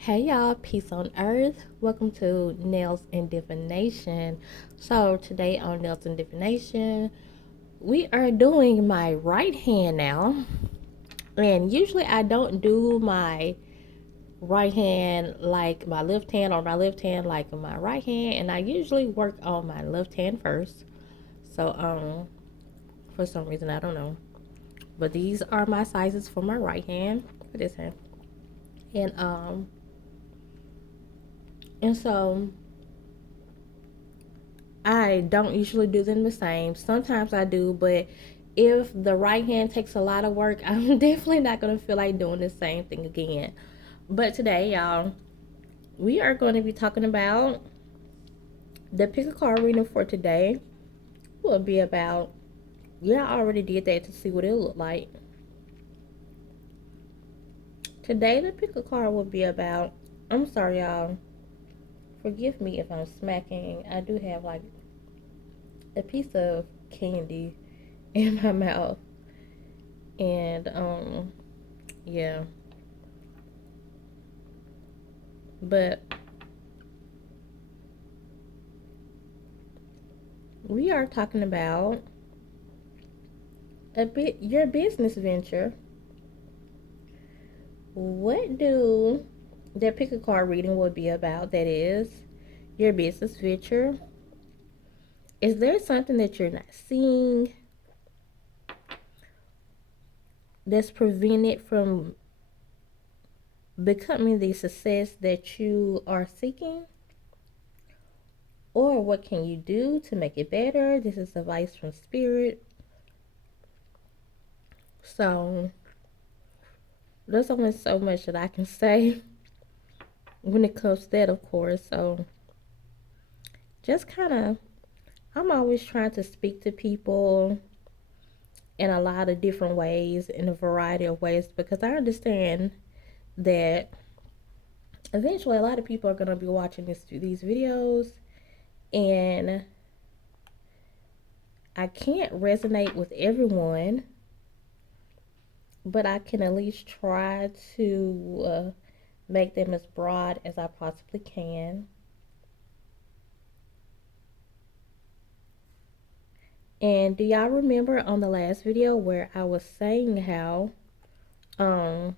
Hey y'all, peace on earth. Welcome to Nails and Divination. So, today on Nails and Divination, we are doing my right hand now. And usually I don't do my right hand like my left hand or my left hand like my right hand. And I usually work on my left hand first. So, for some reason, I don't know. But these are my sizes for my right hand, for this hand. And, um, and so I don't usually do them the same. Sometimes I do, but if the right hand takes a lot of work, I'm definitely not going to feel like doing the same thing again. But today, y'all, we are going to be talking about the pick a card reading for today. Will be about, yeah, I already did that to see what it looked like. Today, the pick a card will be about, I'm sorry, y'all. Forgive me if I'm smacking. I do have like a piece of candy in my mouth. And yeah, but we are talking about a bit your business venture. What do the pick a card reading will be about? That is your business venture. Is there something that you're not seeing that's preventing it from becoming the success that you are seeking? Or what can you do to make it better? This is advice from spirit. So there's only so much that I can say when it comes to that, of course. So just kind of, I'm always trying to speak to people in a lot of different ways, in a variety of ways, because I understand that eventually a lot of people are going to be watching these videos, and I can't resonate with everyone, but I can at least try to make them as broad as I possibly can. And do y'all remember on the last video where I was saying how um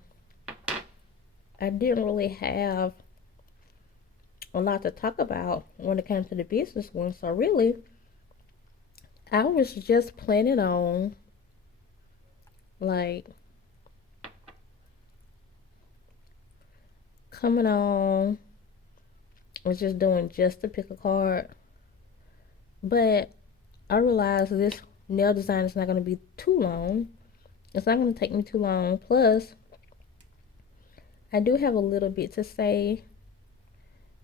I didn't really have a lot to talk about when it came to the business one? So really, I was just planning on like coming on and just doing just to pick a card. But I realized this nail design is not going to be too long. It's not going to take me too long. Plus, I do have a little bit to say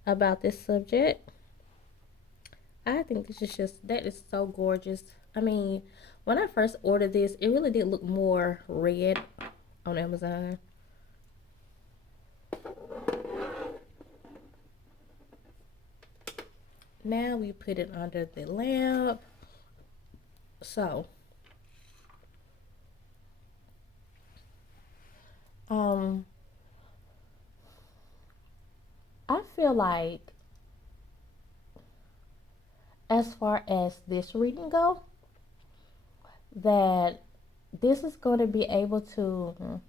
about this subject. I think this is just, that is so gorgeous. I mean, when I first ordered this, it really did look more red on Amazon. Now we put it under the lamp. So, um, I feel like as far as this reading go, that this is going to be able to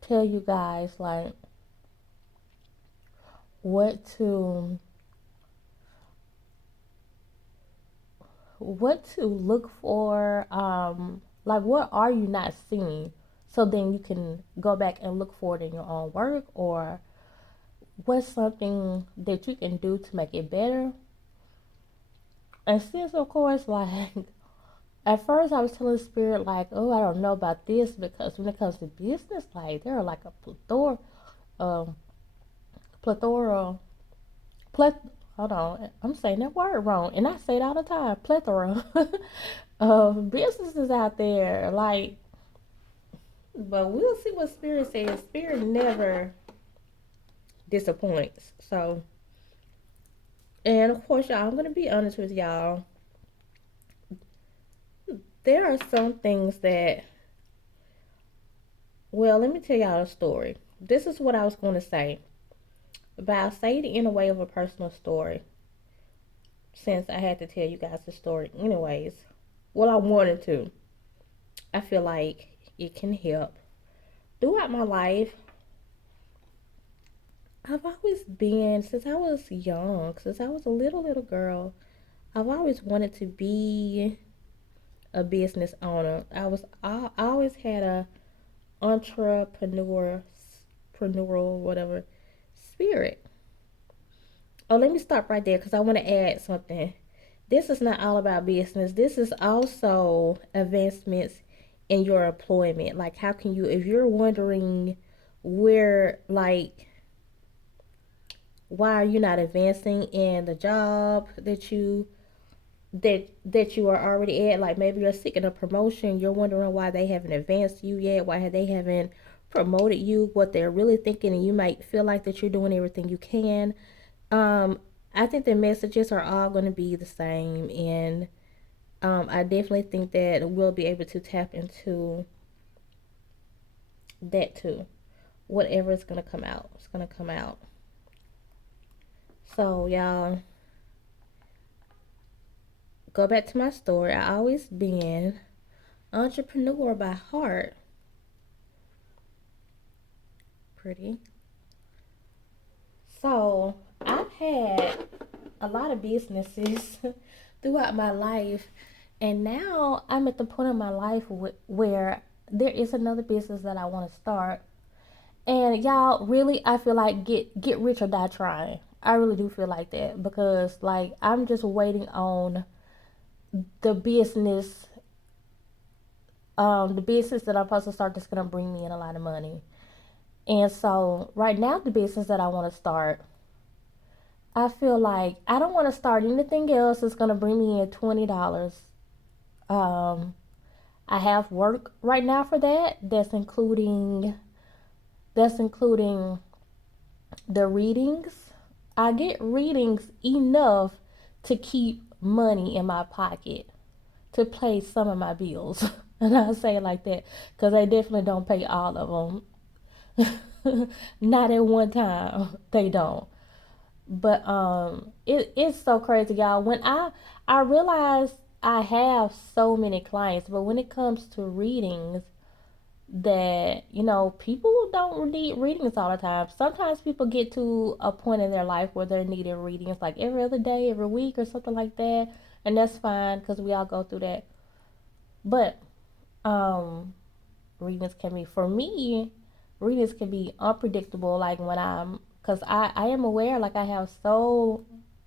tell you guys like what to look for, like what are you not seeing, so then you can go back and look for it in your own work, or what's something that you can do to make it better. And since of course like at first I was telling spirit like, oh, I don't know about this, because when it comes to business, like there are like a um plethora pleth hold on, I'm saying that word wrong, and I say it all the time, plethora of businesses out there, like, but we'll see what spirit says. Spirit never disappoints. So, and of course, y'all, I'm gonna be honest with y'all. There are some things that, well, let me tell y'all a story. this is what I was going to say. But I'll say it in a way of a personal story since I had to tell you guys the story anyways. Well, I wanted to. I feel like it can help. Throughout my life, I've always been, since I was young, since I was a little girl, I've always wanted to be a business owner. I always had a entrepreneurial whatever spirit. Oh, let me stop right there because I want to add something. This is not all about business. This is also advancements in your employment. Like, how can you, if you're wondering where, like, why are you not advancing in the job that you are already at? Like, maybe you're seeking a promotion. You're wondering why they haven't advanced you yet. Why they haven't promoted you? What they're really thinking, and you might feel like that you're doing everything you can. Um, I think the messages are all going to be the same, and I definitely think that we'll be able to tap into that too. Whatever is going to come out, it's going to come out. So, y'all, go back to my story. I always been entrepreneur by heart. Pretty. So, I've had a lot of businesses throughout my life, and now I'm at the point in my life where there is another business that I want to start. And y'all, really, I feel like get rich or die trying. I really do feel like that because like I'm just waiting on the business, the business that I'm supposed to start that's gonna bring me in a lot of money. And so right now, the business that I want to start, I feel like I don't want to start anything else that's gonna bring me in $20. Um, I have work right now for that. That's including the readings. I get readings enough to keep money in my pocket to pay some of my bills. And I say it like that because I definitely don't pay all of them. Not at one time. They don't. But it's so crazy, y'all. When I realize I have so many clients, but when it comes to readings, that people don't need readings all the time. Sometimes people get to a point in their life where they're needing readings like every other day, every week, or something like that, and that's fine because we all go through that. But um, readings can be, for me, readings can be unpredictable. Like when because I am aware, like I have so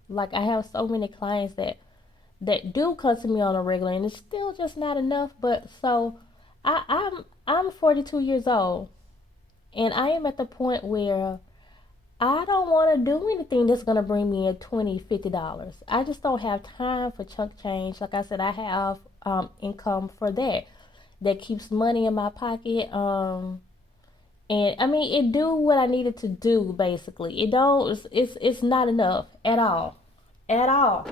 many clients that do come to me on a regular, and it's still just not enough. But so I'm 42 years old, and I am at the point where I don't want to do anything that's gonna bring me in $20, $50. I just don't have time for chunk change. Like I said, I have income for that keeps money in my pocket. And I mean, it do what I needed to do. Basically, it don't. It's not enough at all, at all.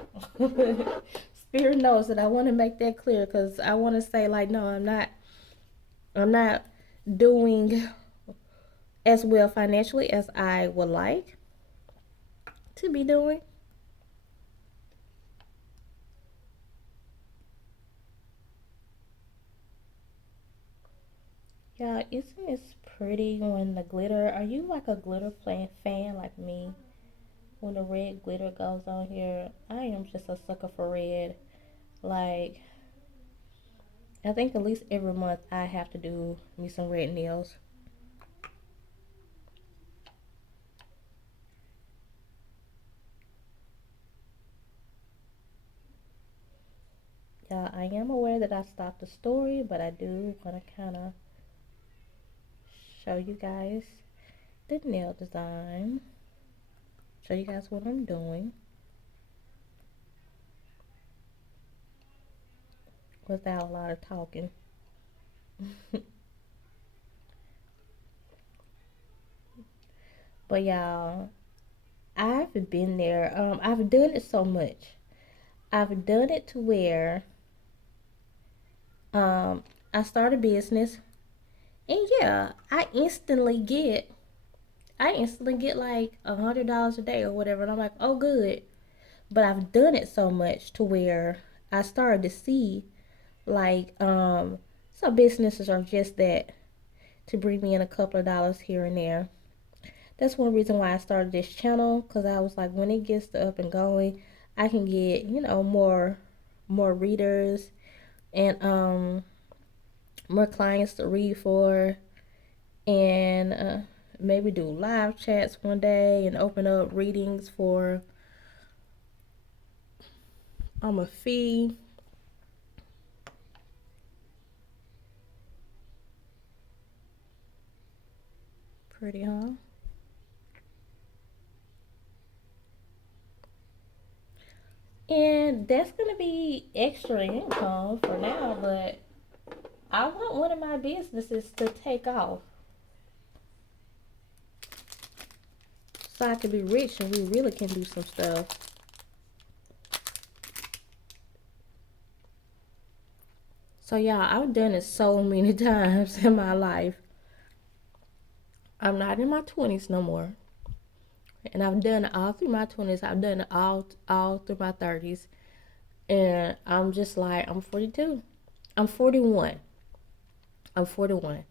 Spirit knows that I want to make that clear because I want to say like, no, I'm not. I'm not doing as well financially as I would like to be doing. Yeah, isn't it pretty when the glitter? Are you like a glitter fan like me? When the red glitter goes on here, I am just a sucker for red. Like, I think at least every month I have to do me some red nails. Yeah, I am aware that I stopped the story, but I do want to kind of show you guys the nail design. Show you guys what I'm doing without a lot of talking. But y'all, I've been there. I've done it so much. I've done it to where um, I start a business, and yeah, I instantly get. I instantly get like $100 a day or whatever, and I'm like, oh, good. But I've done it so much to where I started to see like some businesses are just that, to bring me in a couple of dollars here and there. That's one reason why I started this channel, because I was like, when it gets up and going, I can get, more readers, and more clients to read for, and maybe do live chats one day and open up readings for a fee. Pretty, huh? And that's gonna be extra income for now, but I want one of my businesses to take off so I can be rich and we really can do some stuff. So yeah, I've done it so many times in my life. I'm not in my 20s no more. And I've done it all through my 20s. I've done it all through my 30s. And I'm just like, I'm 42. I'm 41. I'm 41.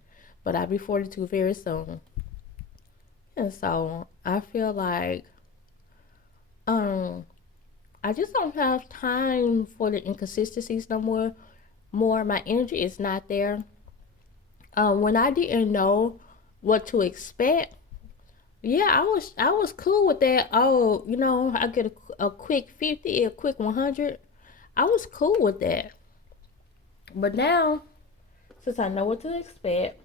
But I'll be 42 very soon. And so I feel like um I just don't have time for the inconsistencies no more. My energy is not there. When I didn't know what to expect, yeah, I was cool with that. Oh, I get a quick 50, a quick 100. I was cool with that. But now, since I know what to expect,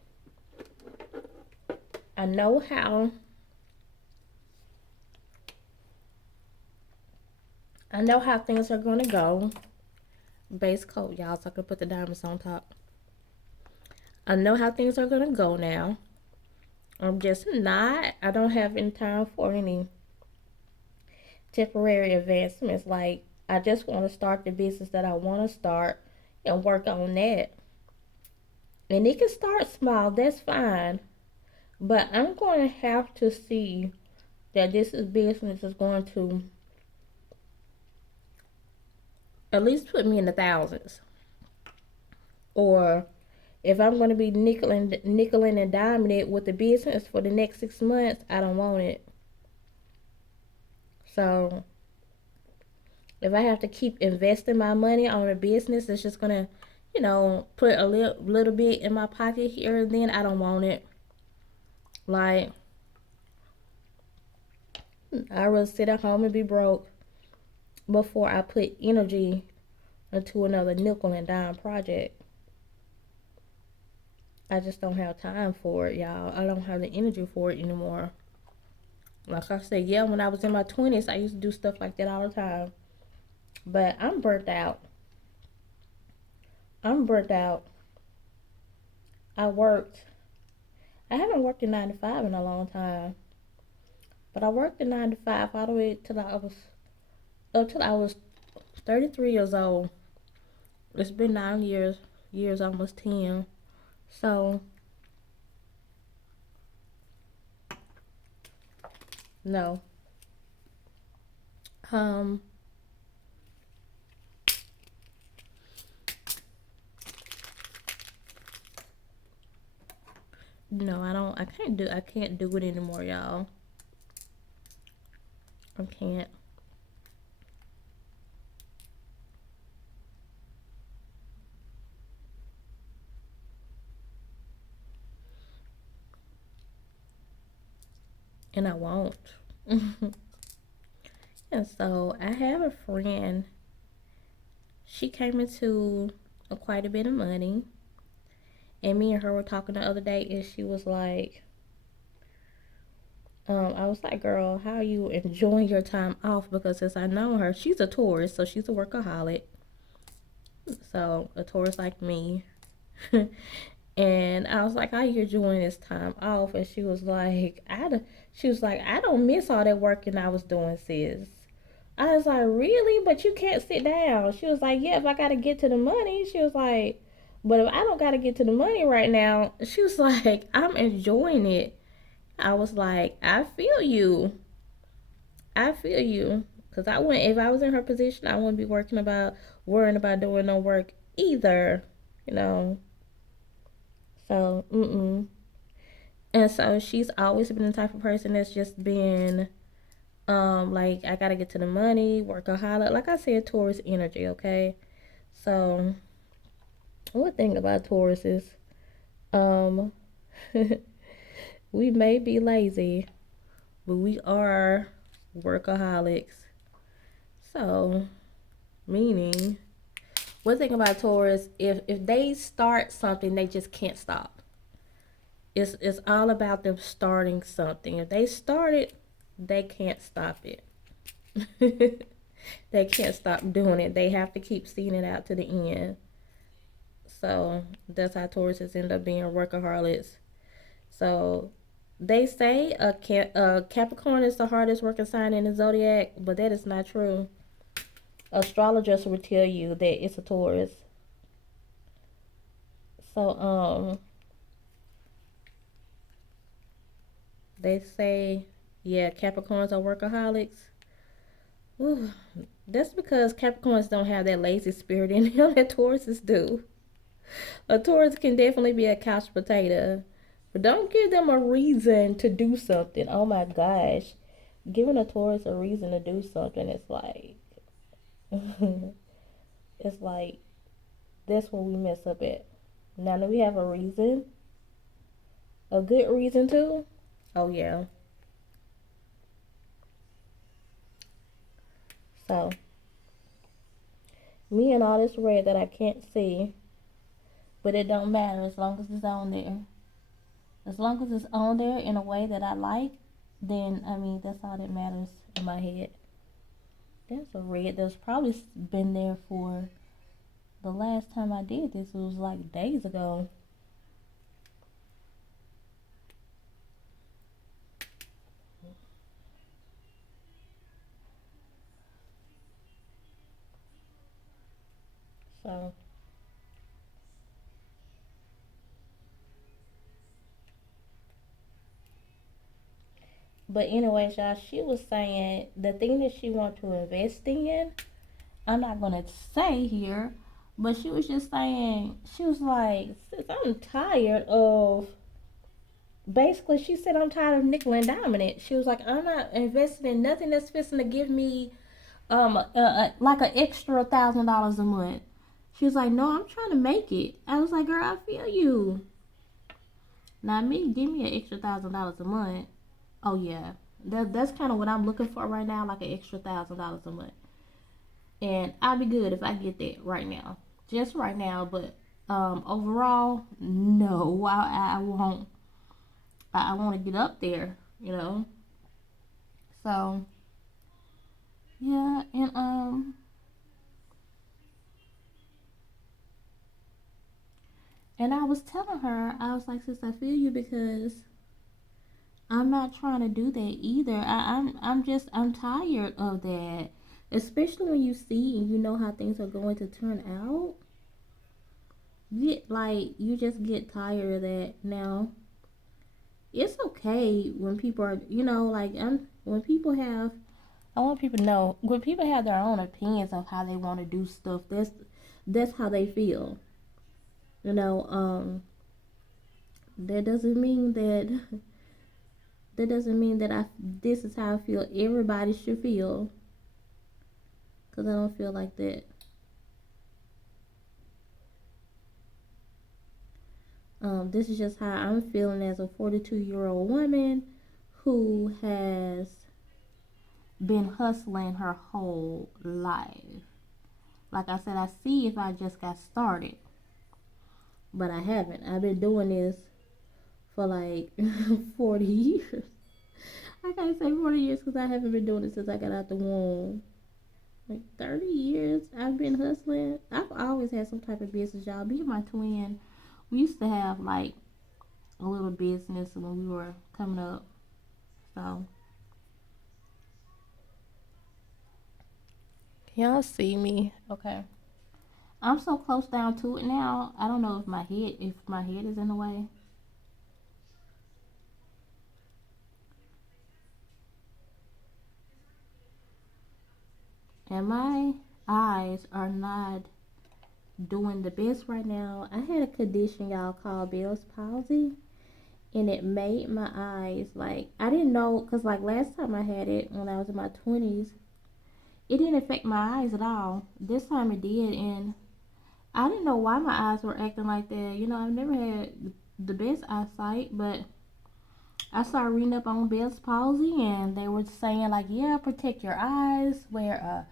I know how things are gonna go. Base coat, y'all, so I can put the diamonds on top. I know how things are gonna go now. I'm just not. I don't have any time for any temporary advancements. Like, I just want to start the business that I want to start and work on that. And it can start small, that's fine. But I'm going to have to see that business is going to at least put me in the thousands. Or if I'm going to be nickel and diming it with the business for the next 6 months, I don't want it. So if I have to keep investing my money on a business that's just gonna, put a little bit in my pocket here and then, I don't want it. Like, I rather sit at home and be broke before I put energy into another nickel and dime project. I just don't have time for it, y'all. I don't have the energy for it anymore. Like I said, yeah, when I was in my 20s, I used to do stuff like that all the time. But I'm burnt out. I'm burnt out. I worked. I haven't worked a 9 to 5 in a long time. But I worked a 9 to 5 all the way till I was 33 years old. It's been 9 years, almost 10. So no, um, no, I don't. I can't do it anymore, y'all. I can't. And I won't. And so I have a friend. She came into quite a bit of money. And me and her were talking the other day, and she was like, I was like, girl, how are you enjoying your time off? Because since I know her, she's a Taurus, so she's a workaholic. So a Taurus like me. And I was like, how you enjoying this time off? And she was like, I don't miss all that working I was doing, sis. I was like, really? But you can't sit down. She was like, yeah, if I gotta get to the money. She was like, but if I don't gotta get to the money right now, she was like, I'm enjoying it. I was like, I feel you. I feel you. Cause I wouldn't, if I was in her position, I wouldn't be worrying about doing no work either. You know. So, And so she's always been the type of person that's just been, like, I gotta get to the money, workaholic. Like I said, Taurus energy. Okay. So one thing about Taurus is, um, we may be lazy, but we are workaholics. So, meaning, one thing about Taurus, if they start something, they just can't stop. It's all about them starting something. If they start it, they can't stop it. They can't stop doing it. They have to keep seeing it out to the end. So that's how Tauruses end up being workaholics. So they say a Capricorn is the hardest working sign in the zodiac, but that is not true. Astrologers will tell you that it's a Taurus. So they say, yeah, Capricorns are workaholics. Ooh, that's because Capricorns don't have that lazy spirit in them that Tauruses do. A Taurus can definitely be a couch potato, but don't give them a reason to do something. Oh my gosh, giving a Taurus a reason to do something is like, it's like that's where we mess up at. Now that we have a reason, a good reason to, oh yeah. So me and all this red that I can't see, but it don't matter as long as it's on there. As long as it's on there in a way that I like, then I mean that's all that matters in my head. There's a red that's probably been there for the last time I did this. It was like days ago. So, but anyways, y'all, she was saying the thing that she want to invest in. I'm not gonna say here, but she was just saying she was like, "Sis, I'm tired of." Basically, she said, "I'm tired of nickel and diming it." She was like, "I'm not investing in nothing that's fixing to give me like an extra $1,000 a month." She was like, "No, I'm trying to make it." I was like, "Girl, I feel you." Not me. Give me an extra $1,000 a month. Oh yeah, that's kind of what I'm looking for right now, like an extra $1,000 a month, and I'll be good if I get that right now, just right now. But overall, no, I won't. I want to get up there, you know. So yeah, and I was telling her, I was like, "Sis, I feel you because I'm not trying to do that either. I'm tired of that. Especially when you see and you know how things are going to turn out. You just get tired of that. Now, it's okay when people are, like when people have I want people to know when people have their own opinions of how they want to do stuff, that's how they feel. You know, that doesn't mean that this is how I feel everybody should feel, because I don't feel like that. This is just how I'm feeling as a 42-year-old woman who has been hustling her whole life. Like I said, I see if I just got started, but I haven't. I've been doing this for like 40 years. I can't say 40 years because I haven't been doing it since I got out the womb. Like 30 years I've been hustling. I've always had some type of business, y'all. Me and my twin, we used to have like a little business when we were coming up. So, can y'all see me? Okay. I'm so close down to it now. I don't know if my head is in the way. And my eyes are not doing the best right now. I had a condition, y'all, called Bell's palsy, and it made my eyes, like, I didn't know, because like last time I had it when I was in my 20s, it didn't affect my eyes at all. This time it did, and I didn't know why my eyes were acting like that. You know, I've never had the best eyesight, but I started reading up on Bell's palsy, and they were saying like, yeah, protect your eyes, wear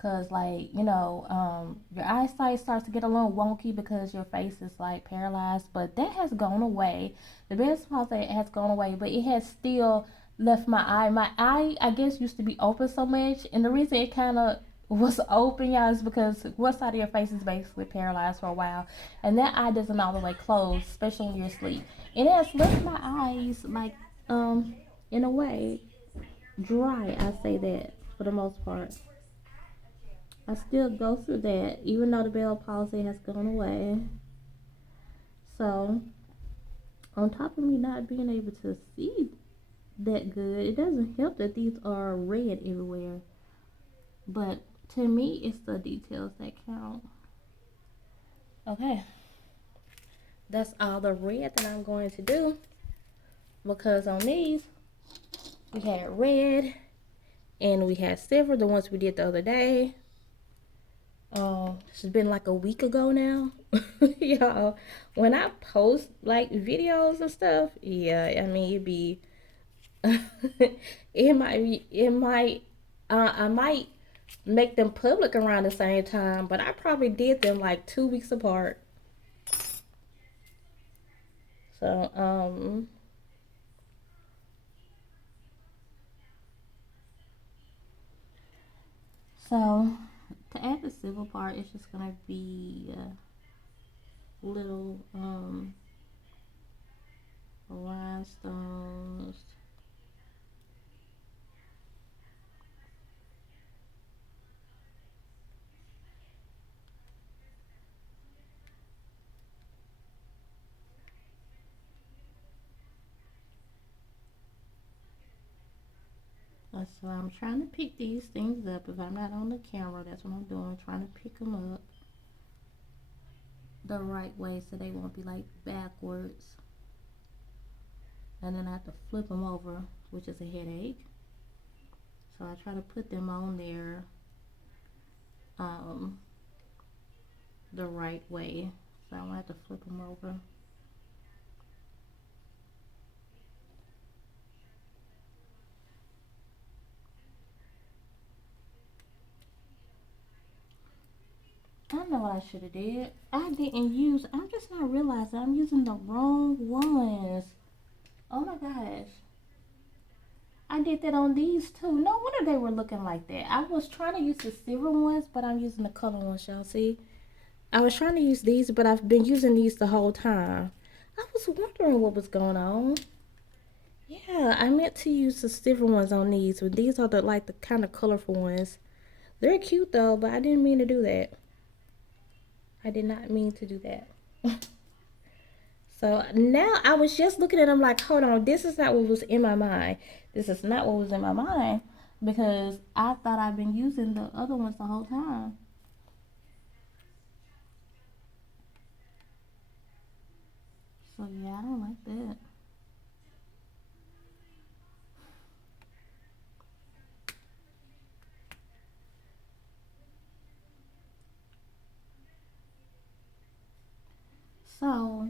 cause like, you know, your eyesight starts to get a little wonky because your face is like paralyzed, but that has gone away. The Bell's palsy has gone away, but it has still left my eye. My eye, I guess, used to be open so much, and the reason it kind of was open, y'all, is because one side of your face is basically paralyzed for a while, and that eye doesn't all the way close, especially when you're asleep. And it has left my eyes like, um, in a way, dry. I say that for the most part. I still go through that, even though the Bell palsy has gone away. So, on top of me not being able to see that good, it doesn't help that these are red everywhere. But to me, it's the details that count. Okay, that's all the red that I'm going to do. Because on these, we had red and we had silver, the ones we did the other day. It's been like a week ago now. Y'all, when I post like videos and stuff, yeah, I mean it be I might make them public around the same time, but I probably did them like 2 weeks apart. So so to add the silver part, it's just gonna be little rhinestones. So I'm trying to pick these things up. If I'm not on the camera, that's what I'm doing. Trying to pick them up the right way so they won't be like backwards. And then I have to flip them over, which is a headache. So I try to put them on there um, the right way. So I don't have to flip them over. I know what I should have did. I didn't use, I'm just not realizing I'm using the wrong ones. Oh my gosh. I did that on these too. No wonder they were looking like that. I was trying to use the silver ones, but I'm using the color ones, y'all see? I was trying to use these, but I've been using these the whole time. I was wondering what was going on. Yeah, I meant to use the silver ones on these, but these are the like the kind of colorful ones. They're cute though, but I didn't mean to do that. I did not mean to do that. So now I was just looking at them like, hold on, this is not what was in my mind. This is not what was in my mind because I thought I've been using the other ones the whole time. So yeah, I don't like that. So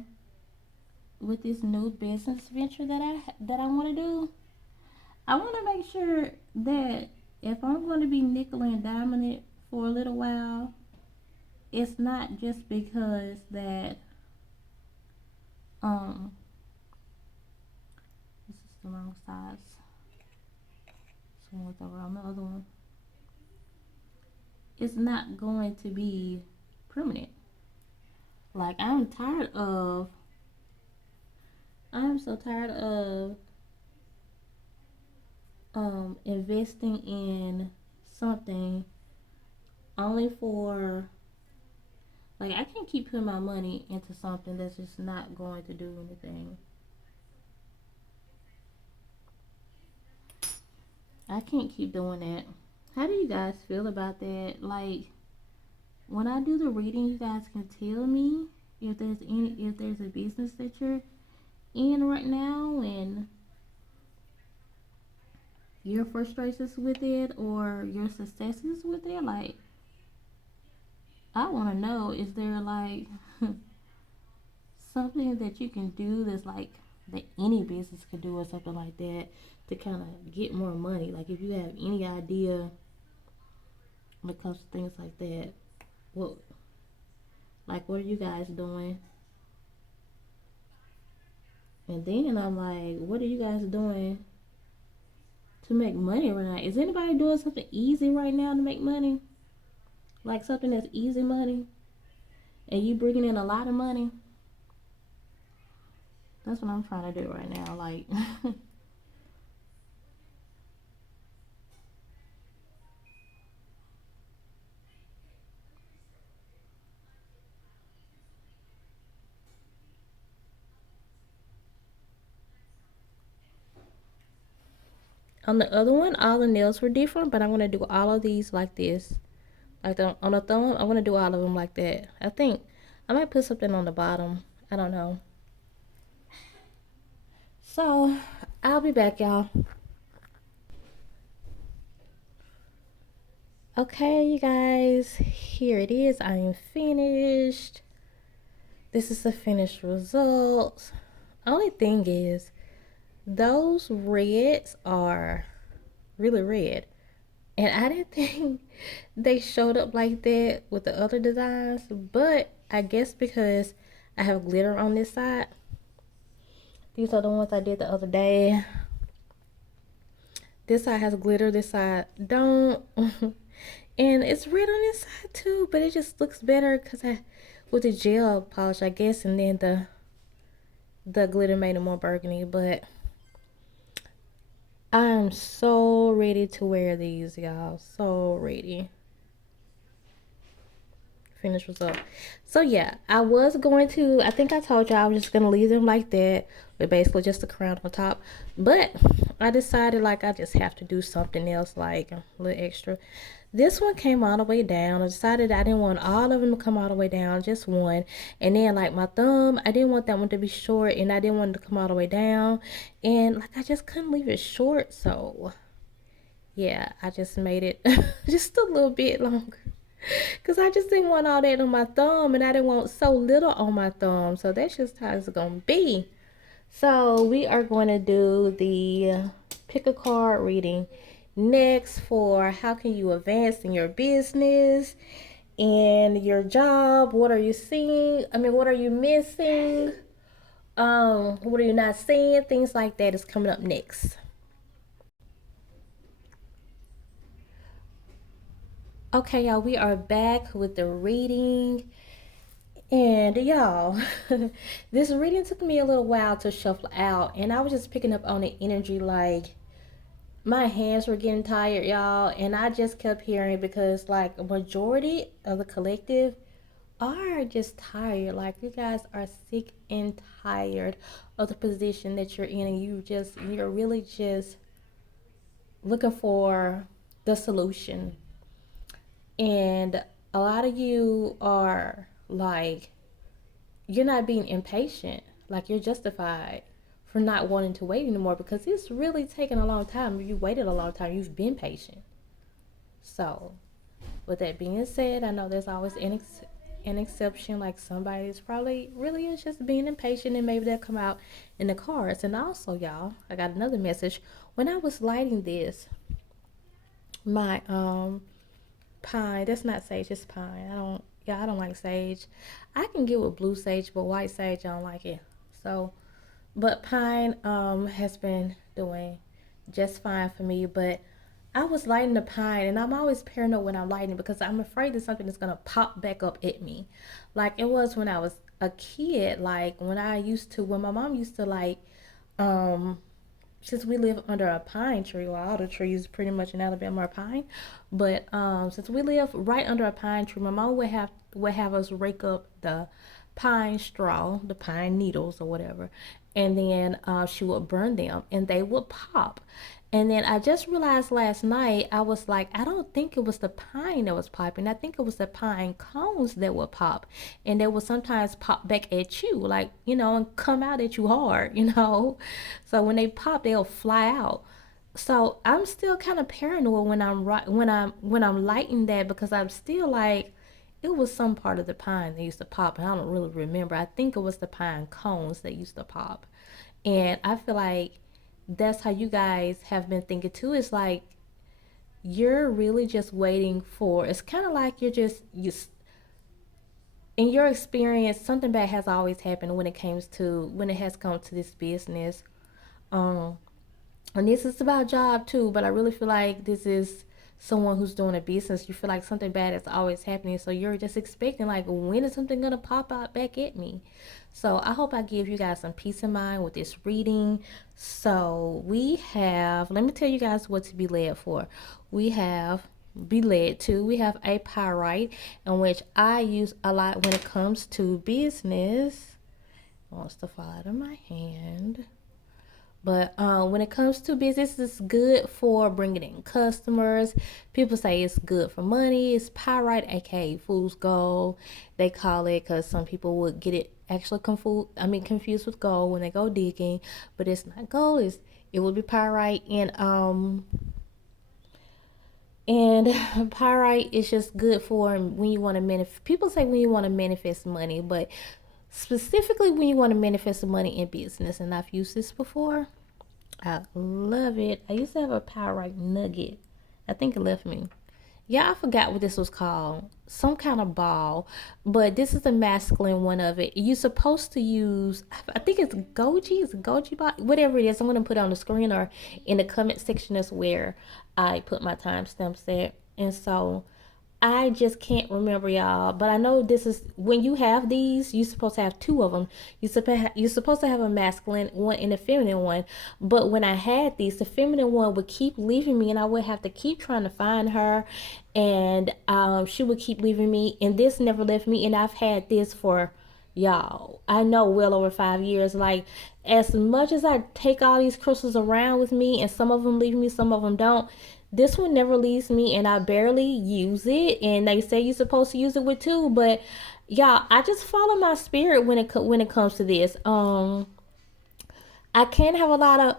with this new business venture that I want to do, I want to make sure that if I'm going to be nickel and diamond it for a little while, it's not just because that um this is the wrong size. So with the wrong other one, it's not going to be permanent. Like I'm so tired of investing in something only for, like, I can't keep putting my money into something that's just not going to do anything. I can't keep doing that. How do you guys feel about that? Like, when I do the reading, you guys can tell me if there's a business that you're in right now and your frustrations with it or your successes with it. Like, I want to know, is there like something that you can do that's like that any business could do or something like that to kind of get more money? Like, if you have any idea when it comes to things like that, what what are you guys doing? And then I'm like, what are you guys doing to make money right now? Is anybody doing something easy right now to make money? Like something that's easy money and you bringing in a lot of money? That's what I'm trying to do right now. Like, on the other one, all the nails were different, but I'm gonna do all of these like this. Like on the thumb, I'm gonna do all of them like that. I think I might put something on the bottom. I don't know. So I'll be back, y'all. Okay, you guys, here it is. I am finished. This is the finished result. Only thing is, those reds are really red. And I didn't think they showed up like that with the other designs, but I guess because I have glitter on this side. These are the ones I did the other day. This side has glitter, this side don't. And it's red on this side too, but it just looks better because I with the gel polish, I guess, and then the glitter made it more burgundy. But I'm so ready to wear these, y'all. So ready. Finish result. So yeah, I was going to, I think I told you I was just gonna leave them like that with basically just the crown on top, but I decided like I just have to do something else, like a little extra. This one came all the way down. I decided I didn't want all of them to come all the way down, just one. And then like my thumb, I didn't want that one to be short and I didn't want it to come all the way down, and like I just couldn't leave it short. So yeah, I just made it just a little bit longer. Cause I just didn't want all that on my thumb, and I didn't want so little on my thumb. So that's just how it's gonna be. So we are going to do the pick a card reading next for how can you advance in your business and your job. What are you seeing? I mean, what are you missing? What are you not seeing? Things like that is coming up next. Okay, y'all, we are back with the reading. And y'all, this reading took me a little while to shuffle out, and I was just picking up on the energy like my hands were getting tired, y'all, and I just kept hearing because like a majority of the collective are just tired. Like you guys are sick and tired of the position that you're in, and you're really just looking for the solution. And a lot of you are like you're not being impatient. Like you're justified for not wanting to wait anymore because it's really taken a long time. You waited a long time. You've been patient. So, with that being said, I know there's always an exception. Like somebody's probably really is just being impatient, and maybe they'll come out in the cards. And also, y'all, I got another message. When I was lighting this, my pine. That's not sage. It's pine. I don't. Yeah, I don't like sage. I can get with blue sage, but white sage I don't like it. So, but pine has been doing just fine for me. But I was lighting the pine, and I'm always paranoid when I'm lighting because I'm afraid that something is gonna pop back up at me, like it was when I was a kid. Like when my mom used to like um since we live under a pine tree, well, all the trees pretty much in Alabama are pine, but since we live right under a pine tree, my mom would have us rake up the pine straw, the pine needles or whatever, and then she would burn them and they would pop. And then I just realized last night, I was like, I don't think it was the pine that was popping. I think it was the pine cones that would pop. And they would sometimes pop back at you, like, and come out at you hard. So when they pop, they'll fly out. So I'm still kind of paranoid when I'm lighting that, because I'm still like, it was some part of the pine that used to pop, and I don't really remember. I think it was the pine cones that used to pop. And I feel like that's how you guys have been thinking too. It's like you're really just waiting for, it's kind of like in your experience, something bad has always happened when it has come to this business. Um and this is about job too, but I really feel like this is someone who's doing a business. You feel like something bad is always happening, so you're just expecting, like, when is something gonna pop out back at me? So I hope I give you guys some peace of mind with this reading. So we have, let me tell you guys what to be led for. We have be led to, we have a pyrite, in which I use a lot when it comes to business. It wants to fall out of my hand. But when it comes to business, it's good for bringing in customers. People say it's good for money. It's pyrite, aka fool's gold. They call it, because some people would get it actually confused with gold when they go digging. But it's not gold. It would be pyrite, and pyrite is just good for when you want to manifest. People say when you want to manifest money, but specifically when you want to manifest money in business. And I've used this before. I love it. I used to have a pyrite nugget. I think it left me. Yeah, I forgot what this was called. Some kind of ball. But this is the masculine one of it. You're supposed to use, I think it's goji. It's a goji ball. Whatever it is, I'm going to put it on the screen or in the comment section is where I put my timestamps at. And so I just can't remember, y'all. But I know this is, when you have these, you're supposed to have two of them. You're supposed to have a masculine one and a feminine one. But when I had these, the feminine one would keep leaving me, and I would have to keep trying to find her, and she would keep leaving me, and this never left me. And I've had this for, y'all, I know, well over 5 years. Like, as much as I take all these crystals around with me, and some of them leave me, some of them don't, this one never leaves me, and I barely use it. And they say you're supposed to use it with two, but y'all, I just follow my spirit when it comes to this. I can have a lot of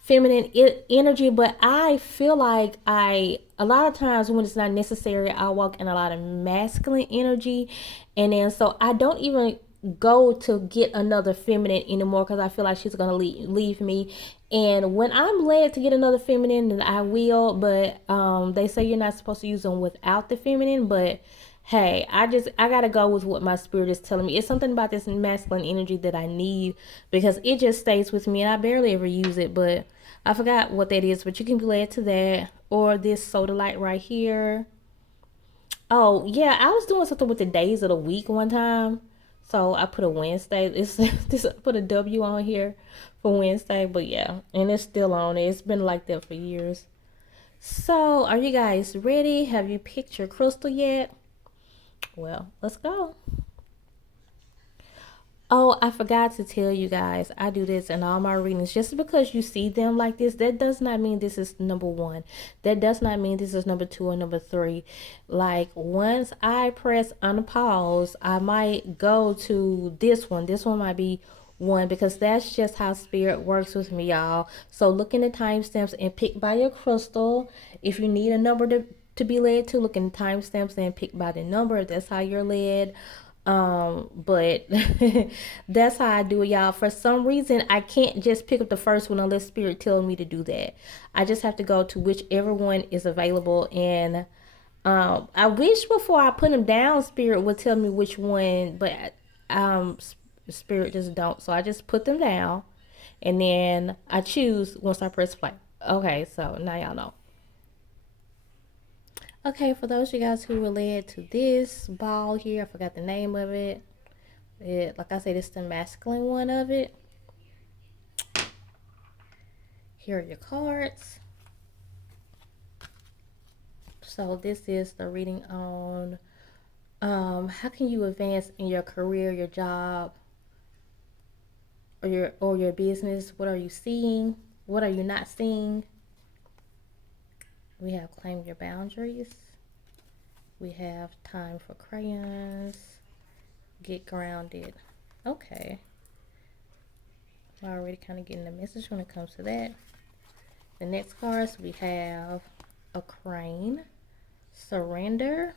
feminine energy, but I feel like a lot of times when it's not necessary, I walk in a lot of masculine energy, and then so I don't even go to get another feminine anymore, because I feel like she's gonna leave me. And when I'm led to get another feminine, then I will. But they say you're not supposed to use them without the feminine, but hey, I gotta go with what my spirit is telling me. It's something about this masculine energy that I need, because it just stays with me, and I barely ever use it. But I forgot what that is, but you can be led to that, or this soda light right here. Oh yeah, I was doing something with the days of the week one time, so I put a Wednesday. It's this, put a W on here for Wednesday, but yeah, and it's still on it. It's been like that for years. So, are you guys ready? Have you picked your crystal yet? Well, let's go. Oh, I forgot to tell you guys, I do this in all my readings. Just because you see them like this, that does not mean this is number one. That does not mean this is number two or number three. Like, once I press unpause, I might go to this one. This one might be one, because that's just how spirit works with me, y'all. So look in the timestamps and pick by your crystal. If you need a number to be led to, look in the timestamps and pick by the number. That's how you're led. But that's how I do it, y'all. For some reason, I can't just pick up the first one unless spirit tells me to do that. I just have to go to whichever one is available. And I wish before I put them down, spirit would tell me which one, but spirit just don't. So I just put them down, and then I choose once I press play. Okay, so now y'all know. Okay, for those of you guys who were led to this ball here, I forgot the name of it. Like I said, it's the masculine one of it. Here are your cards. So this is the reading on how can you advance in your career, your job, or your business. What are you seeing? What are you not seeing? We have claim your boundaries. We have time for crayons. Get grounded. Okay. I'm already kind of getting the message when it comes to that. The next cards we have a crane, surrender,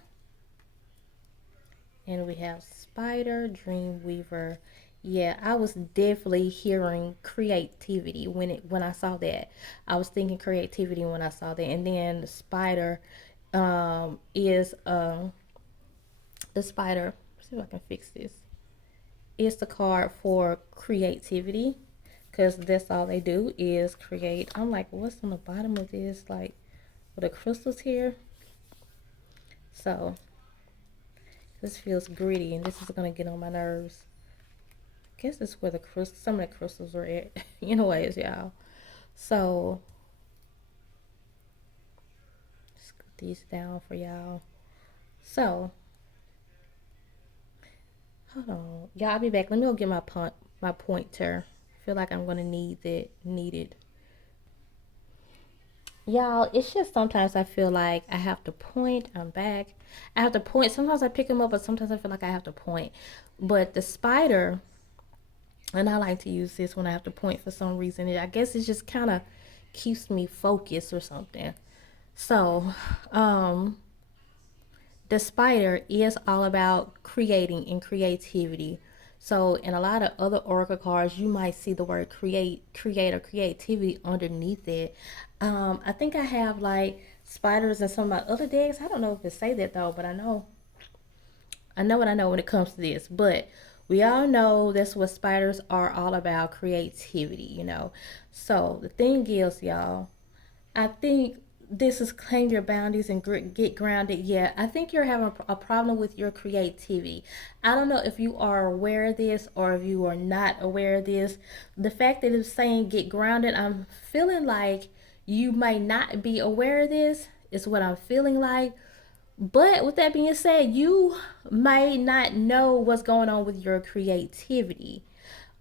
and we have spider, dream weaver. Yeah, I was definitely hearing creativity when I saw that. I was thinking creativity when I saw that, and then the spider is the spider. Let's see if I can fix this. It's the card for creativity, because that's all they do is create. I'm like, what's on the bottom of this? Like, with the crystals here. So this feels gritty, and this is gonna get on my nerves. I guess this is where the crystals, some of the crystals are at. Anyways, y'all. So let's put these down for y'all. So hold on, y'all. I'll be back. Let me go get my pointer. I feel like I'm gonna need it. Y'all, it's just sometimes I feel like I have to point. I'm back. I have to point. Sometimes I pick them up, but sometimes I feel like I have to point. But the spider, and I like to use this when I have to point for some reason. I guess it just kind of keeps me focused or something. So, the spider is all about creating and creativity. So in a lot of other oracle cards, you might see the word create or creativity underneath it. I think I have like spiders in some of my other decks. I don't know if it say that though, but I know what I know when it comes to this. But we all know that's what spiders are all about, creativity. So the thing is, y'all, I think this is claim your boundaries and get grounded. Yeah, I think you're having a problem with your creativity. I don't know if you are aware of this or if you are not aware of this. The fact that it's saying get grounded, I'm feeling like you might not be aware of this, is what I'm feeling like. But with that being said, you might not know what's going on with your creativity.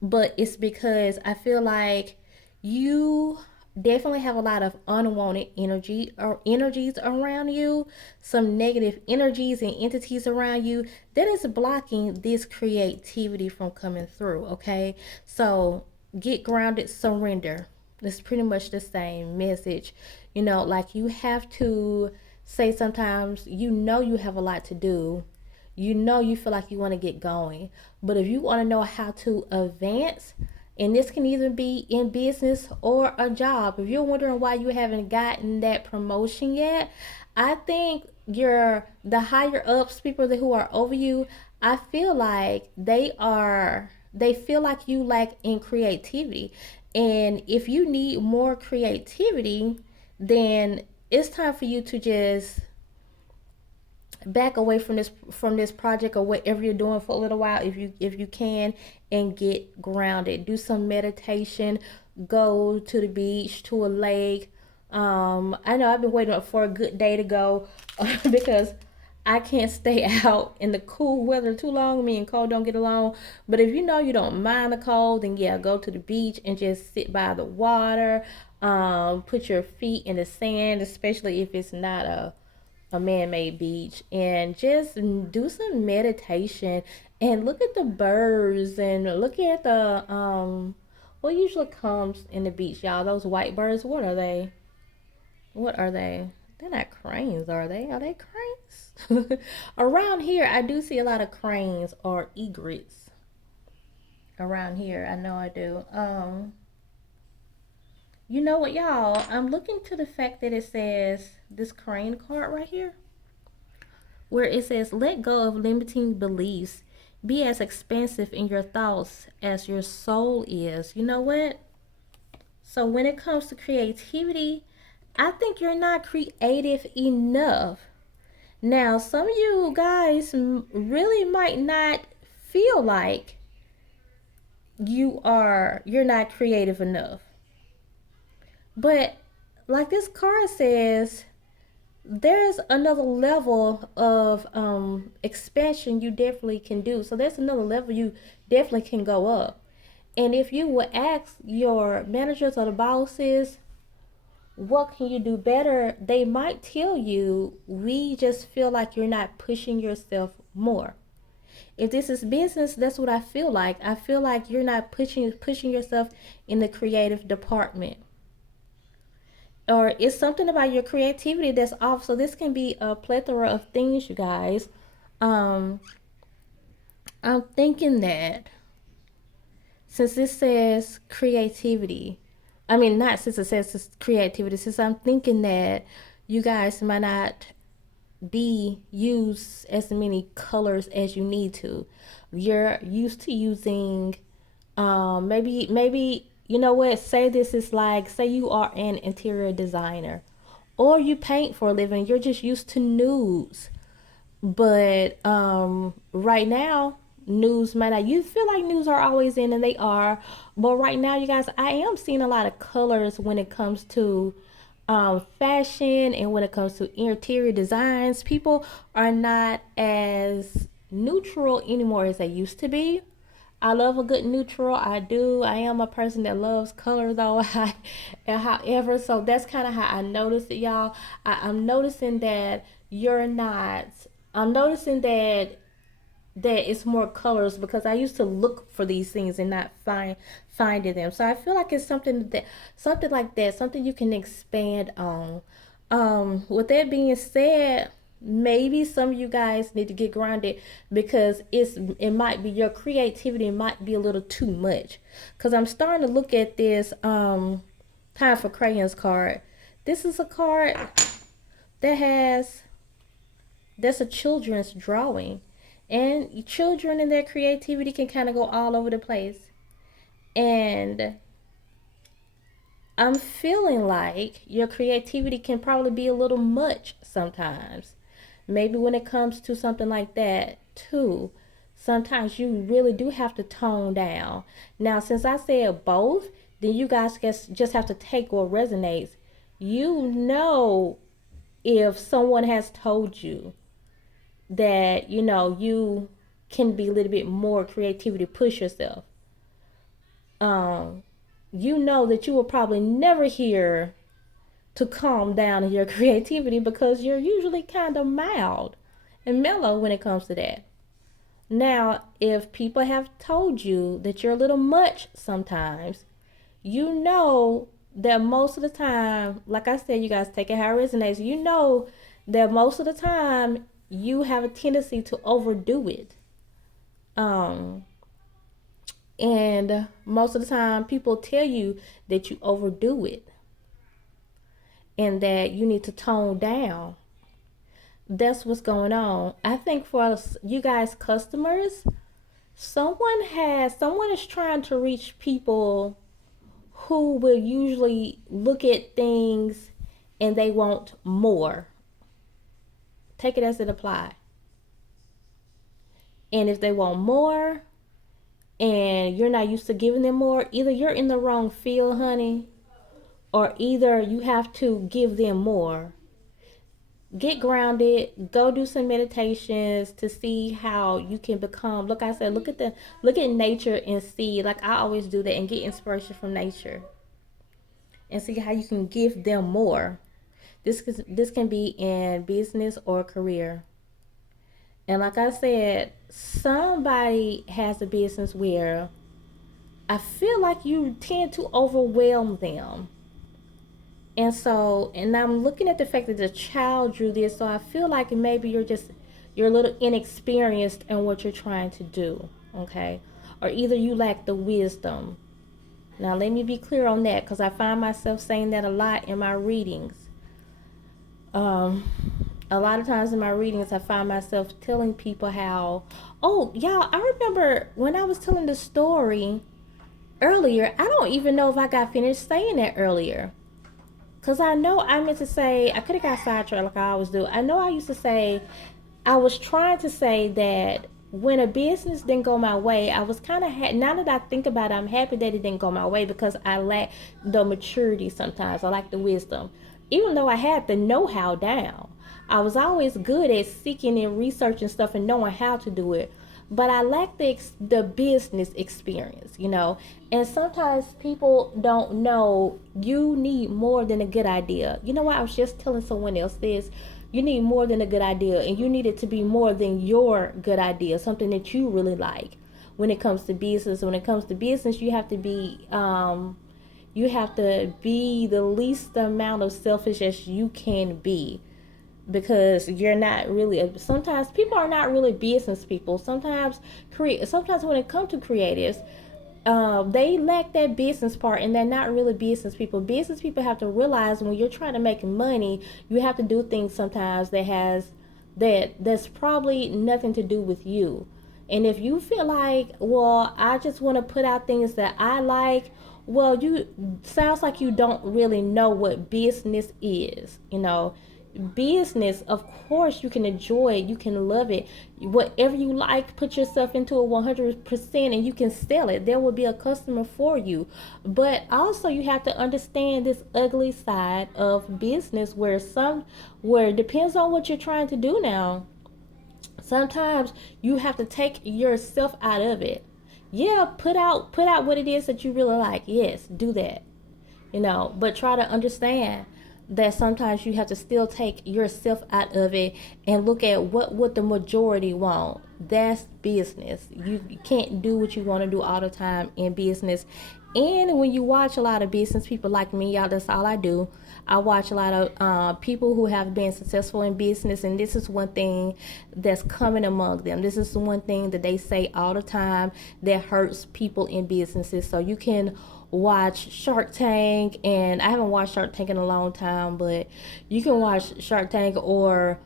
But it's because I feel like you definitely have a lot of unwanted energy or energies around you, some negative energies and entities around you that is blocking this creativity from coming through. Okay, so get grounded, surrender. It's pretty much the same message. Like you have to say sometimes you have a lot to do. You feel like you want to get going. But if you want to know how to advance, and this can either be in business or a job, if you're wondering why you haven't gotten that promotion yet, I think the higher ups, people who are over you, I feel like they feel like you lack in creativity. And if you need more creativity, then it's time for you to just back away from this project or whatever you're doing for a little while, if you can, and get grounded. Do some meditation. Go to the beach, to a lake. I know I've been waiting for a good day to go because I can't stay out in the cool weather too long. Me and cold don't get along. But if you don't mind the cold, then yeah, go to the beach and just sit by the water. Put your feet in the sand, especially if it's not a man-made beach, and just do some meditation and look at the birds and look at the what usually comes in the beach, y'all. Those white birds, what are they? They're not cranes, are they cranes? Around here I do see a lot of cranes or egrets around here. I know I do. You know what, y'all, I'm looking to the fact that it says this crane card right here, where it says let go of limiting beliefs, be as expansive in your thoughts as your soul is. You know what? So when it comes to creativity, I think you're not creative enough. Now some of you guys really might not feel like you're not creative enough, but like this card says, there's another level of expansion you definitely can do. So there's another level you definitely can go up. And if you would ask your managers or the bosses, what can you do better? They might tell you, we just feel like you're not pushing yourself more. If this is business, that's what I feel like. I feel like you're not pushing yourself in the creative department. Or it's something about your creativity that's off. So this can be a plethora of things, you guys. Um, I'm thinking that since this says creativity, I mean, not since it says creativity, since I'm thinking that you guys might not be use as many colors as you need to. You're used to using maybe you know what, say this is like, say you are an interior designer or you paint for a living, you're just used to nudes. But right now, news might not, you feel like news are always in, and they are, but right now, you guys, I am seeing a lot of colors when it comes to fashion and when it comes to interior designs. People are not as neutral anymore as they used to be. I love a good neutral. I do. I am a person that loves color though. And however, so that's kind of how I noticed it, y'all. I'm noticing that you're not. I'm noticing that it's more colors because I used to look for these things and not finding them. So I feel like it's something like that, something you can expand on. With that being said, maybe some of you guys need to get grounded because it might be your creativity might be a little too much. Cause I'm starting to look at this time for crayons card. This is a card that has that's a children's drawing, and children and their creativity can kind of go all over the place. And I'm feeling like your creativity can probably be a little much sometimes. Maybe when it comes to something like that too, sometimes you really do have to tone down. Now, since I said both, then you guys just have to take what resonates. You know, if someone has told you that you can be a little bit more creativity, push yourself, um you know that you will probably never hear to calm down in your creativity because you're usually kind of mild and mellow when it comes to that. Now, if people have told you that you're a little much sometimes, you know that most of the time, like I said, you guys take it how it resonates. You know that most of the time you have a tendency to overdo it. Um, and most of the time, people tell you that you overdo it and that you need to tone down. That's what's going on. I think for us, you guys, customers, someone is trying to reach people who will usually look at things and they want more. Take it as it applies. And if they want more and you're not used to giving them more, either you're in the wrong field, honey, or either you have to give them more. Get grounded, go do some meditations to see how you can become, look, I said, look at nature and see, like I always do that, and get inspiration from nature and see how you can give them more. This can be in business or career. And like I said, somebody has a business where I feel like you tend to overwhelm them. And so, and I'm looking at the fact that the child drew this, so I feel like maybe you're a little inexperienced in what you're trying to do, okay? Or either you lack the wisdom. Now, let me be clear on that because I find myself saying that a lot in my readings. Um, a lot of times in my readings, I find myself telling people how, oh, y'all, I remember when I was telling the story earlier, I don't even know if I got finished saying that earlier. Because I know I meant to say, I could have got sidetracked like I always do. I know I used to say, I was trying to say that when a business didn't go my way, I was kind of, now that I think about it, I'm happy that it didn't go my way because I lack the maturity sometimes. I lack the wisdom. Even though I had the know-how down, I was always good at seeking and researching stuff and knowing how to do it. but I lack the business experience, And sometimes people don't know you need more than a good idea. You know what? I was just telling someone else this. You need more than a good idea, and you need it to be more than your good idea, something that you really like. When it comes to business, you have to be the least amount of selfish as you can be, because you're not really, sometimes people are not really business people. Sometimes when it comes to creatives, they lack that business part, and they're not really business people. Business people have to realize when you're trying to make money, you have to do things sometimes that's probably nothing to do with you. And if you feel like, well, I just want to put out things that I like, well, you sounds like you don't really know what business is. Business, of course, you can enjoy it, you can love it, whatever you like, put yourself into it 100%, and you can sell it. There will be a customer for you. But also, you have to understand this ugly side of business, where it depends on what you're trying to do now. Sometimes you have to take yourself out of it. Yeah, put out what it is that you really like. Yes, do that. But try to understand that sometimes you have to still take yourself out of it and look at what the majority want. That's business. You can't do what you want to do all the time in business. And when you watch a lot of business people like me, y'all, that's all I do. I watch a lot of people who have been successful in business, and this is one thing that's common among them. This is one thing that they say all the time that hurts people in businesses. So you can watch Shark Tank, and I haven't watched Shark Tank in a long time, but you can watch Shark Tank, or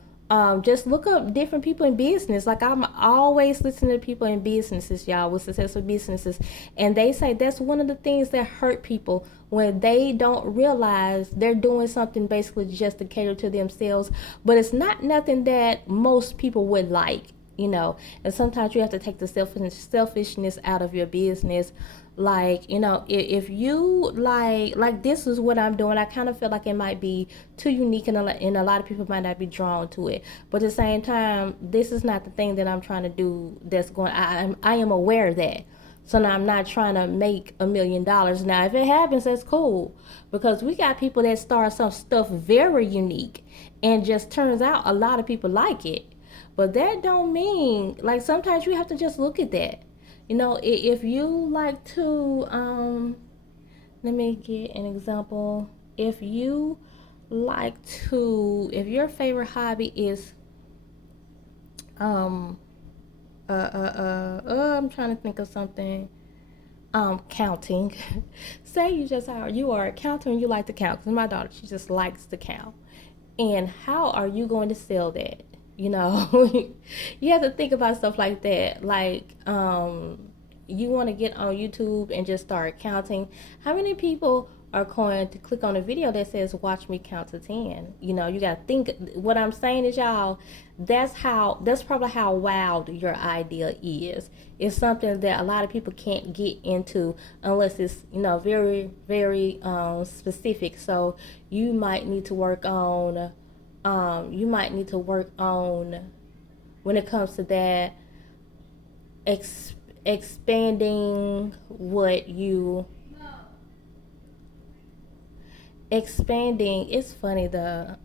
just look up different people in business. Like, I'm always listening to people in businesses, y'all, with successful businesses, and they say that's one of the things that hurt people, when they don't realize they're doing something basically just to cater to themselves, but it's not nothing that most people would like. And sometimes you have to take the selfishness out of your business. Like, if you like this is what I'm doing, I kind of feel like it might be too unique, and a lot of people might not be drawn to it. But at the same time, this is not the thing that I'm trying to do. I am aware of that. So now I'm not trying to make $1 million. Now, if it happens, that's cool, because we got people that start some stuff very unique, and just turns out a lot of people like it. But that don't mean, like, sometimes you have to just look at that. If you like to, let me get an example. If you if your favorite hobby is, I'm trying to think of something. Counting. Say you are a counter and you like to count. Because my daughter, she just likes to count. And how are you going to sell that? You have to think about stuff like that. Like, you want to get on YouTube and just start counting. How many people are going to click on a video that says watch me count to 10? You got to think. What I'm saying is, y'all, that's probably how wild your idea is. It's something that a lot of people can't get into unless it's very, very specific. So you might need to work on when it comes to that, expanding what you expanding. It's funny,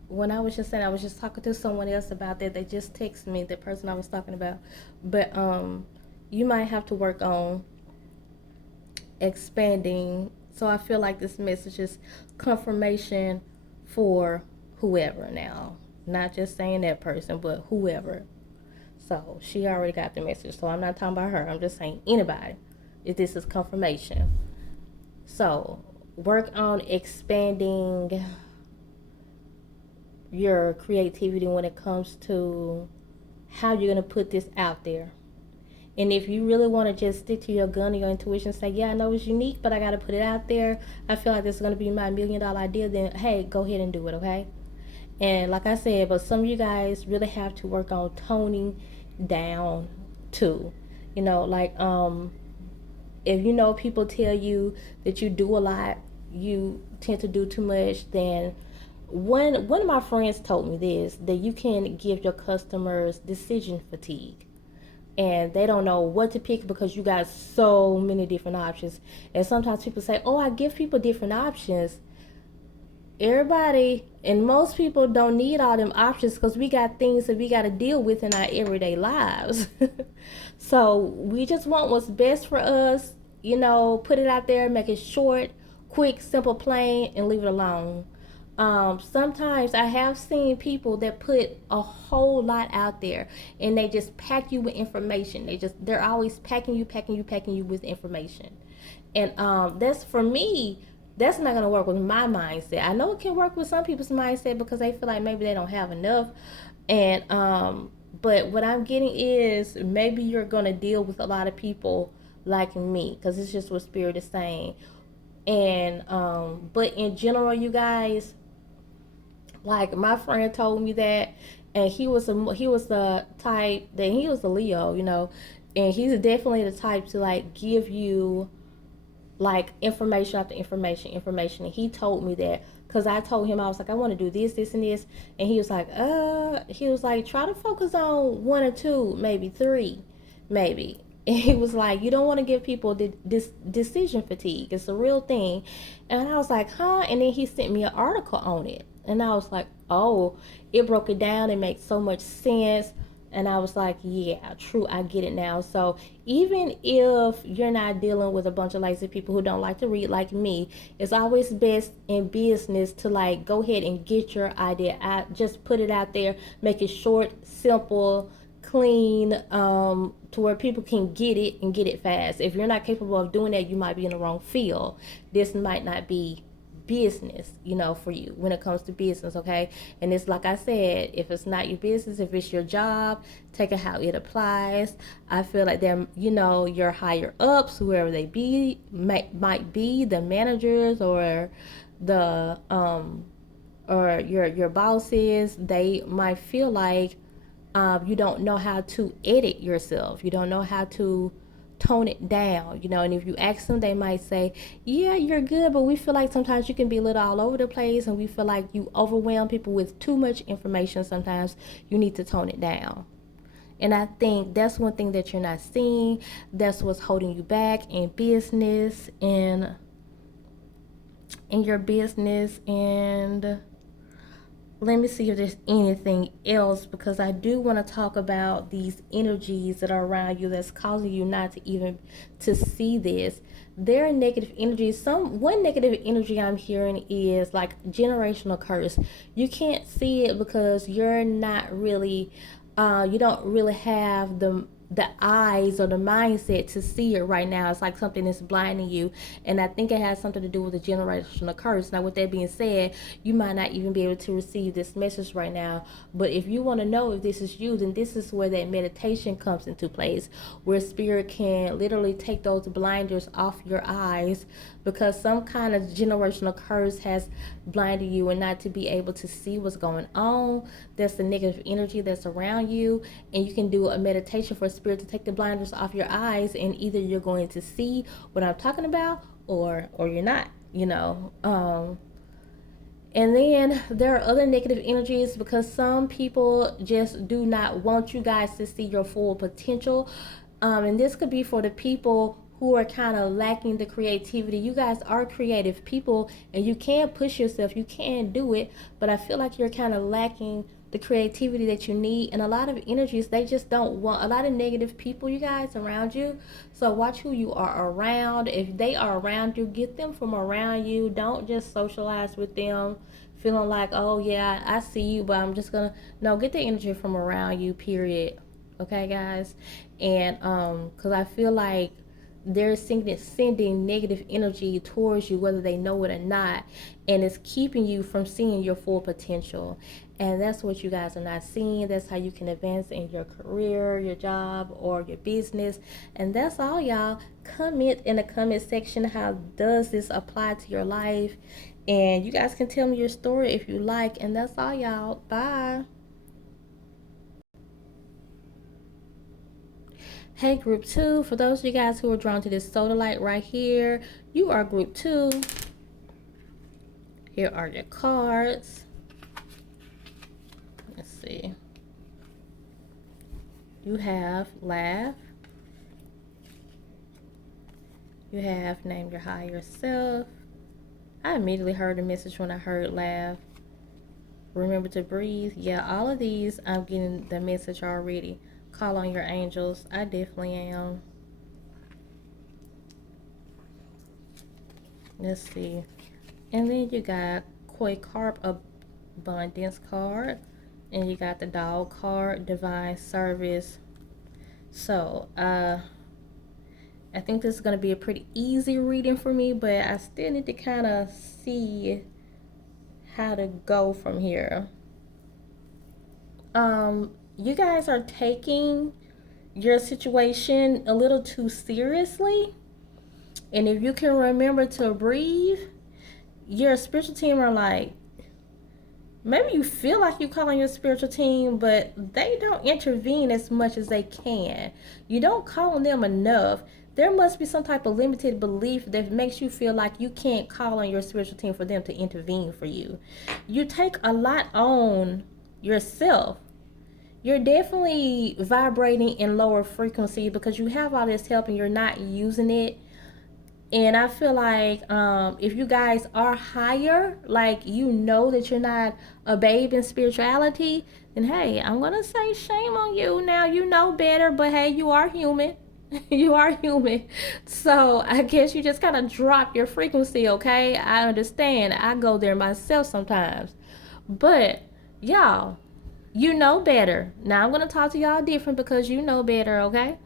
when I was just saying, I was just talking to someone else about that. They just texted me, the person I was talking about. But you might have to work on expanding. So I feel like this message is confirmation for whoever now. Not just saying that person, but whoever. So she already got the message. So I'm not talking about her. I'm just saying anybody. If this is confirmation. So work on expanding your creativity when it comes to how you're going to put this out there. And if you really want to just stick to your gun and your intuition, say, yeah, I know it's unique, but I got to put it out there. I feel like this is going to be my $1 million idea. Then, hey, go ahead and do it, okay? And like I said, but some of you guys really have to work on toning down too. Like, if people tell you that you do a lot, you tend to do too much, then one of my friends told me this, that you can give your customers decision fatigue. and they don't know what to pick because you got so many different options. And sometimes people say, oh, I give people different options. Everybody and most people don't need all them options because we got things that we got to deal with in our everyday lives. So we just want what's best for us, put it out there, make it short, quick, simple, plain, and leave it alone. Sometimes I have seen people that put a whole lot out there and they just pack you with information. They're always packing you with information. And that's for me, that's not gonna work with my mindset. I know it can work with some people's mindset because they feel like maybe they don't have enough. And but what I'm getting is maybe you're gonna deal with a lot of people like me because it's just what spirit is saying. And but in general, you guys, like my friend told me that, and he was the type that he was a Leo, and he's definitely the type to like give you like information after information. And he told me that because I told him I was like I want to do this, and this, and he was like try to focus on one or two, maybe three, maybe. And he was like, you don't want to give people this decision fatigue. It's a real thing. And I was like, huh? And then he sent me an article on it. And I was like, oh, it broke it down. It makes so much sense. And I was like, yeah, true. I get it now. So even if you're not dealing with a bunch of lazy people who don't like to read like me, it's always best in business to like go ahead and get your idea. I just put it out there, make it short, simple, clean, to where people can get it and get it fast. If you're not capable of doing that, you might be in the wrong field. This might not be business, for you when it comes to business, okay? And it's like I said, if it's not your business, if it's your job, take it how it applies. I feel like they're, your higher ups, whoever they be, might be the managers or the or your bosses, they might feel like you don't know how to edit yourself. You don't know how to tone it down, and if you ask them, they might say, yeah, you're good, but we feel like sometimes you can be a little all over the place, and we feel like you overwhelm people with too much information. Sometimes you need to tone it down. And I think that's one thing that you're not seeing. That's what's holding you back in business, in your business. And let me see if there's anything else, because I do want to talk about these energies that are around you that's causing you not to even to see this. There are negative energies. One negative energy I'm hearing is like generational curse. You can't see it because you're not really you don't really have the eyes or the mindset to see it right now. It's like something that's blinding you. And I think it has something to do with the generational curse. Now, with that being said, you might not even be able to receive this message right now. But if you want to know if this is you, then this is where that meditation comes into place, where spirit can literally take those blinders off your eyes, because some kind of generational curse has blinded you and not to be able to see what's going on. That's the negative energy that's around you. And you can do a meditation for spirit to take the blinders off your eyes, and either you're going to see what I'm talking about, or you're not, and then there are other negative energies because some people just do not want you guys to see your full potential. And this could be for the people who are kind of lacking the creativity. You guys are creative people and you can push yourself, you can do it, but I feel like you're kind of lacking the creativity that you need. And a lot of energies, they just don't want, a lot of negative people, you guys, around you. So watch who you are around. If they are around you, get them from around you. Don't just socialize with them feeling like, oh yeah, I see you, but I'm just gonna, no, get the energy from around you, period. Okay, guys? And because I feel like they're sending negative energy towards you, whether they know it or not, and it's keeping you from seeing your full potential. And that's what you guys are not seeing. That's how you can advance in your career, your job, or your business. And that's all, y'all. Comment in the comment section, how does this apply to your life? And you guys can tell me your story if you like. And that's all, y'all. Bye. Hey, group 2, for those of you guys who are drawn to this soda light right here, you are group 2. Here are your cards. Let's see. You have laugh. You have name your higher self. I immediately heard a message when I heard laugh. Remember to breathe. Yeah, all of these, I'm getting the message already. Call on your angels. I definitely am. Let's see. And then you got Koi Carp Abundance card. And you got the dog card, Divine Service. So, I think this is going to be a pretty easy reading for me, but I still need to kind of see how to go from here. You guys are taking your situation a little too seriously. And if you can remember to breathe, your spiritual team are like, maybe you feel like you call on your spiritual team, but they don't intervene as much as they can. You don't call on them enough. There must be some type of limited belief that makes you feel like you can't call on your spiritual team for them to intervene for you. You take a lot on yourself. You're definitely vibrating in lower frequency because you have all this help and you're not using it. And I feel like if you guys are higher, like you know that you're not a babe in spirituality, then hey, I'm going to say shame on you. Now you know better, but hey, you are human. You are human. So I guess you just kind of drop your frequency, okay? I understand. I go there myself sometimes. But y'all, you know better. Now I'm going to talk to y'all different because you know better, okay?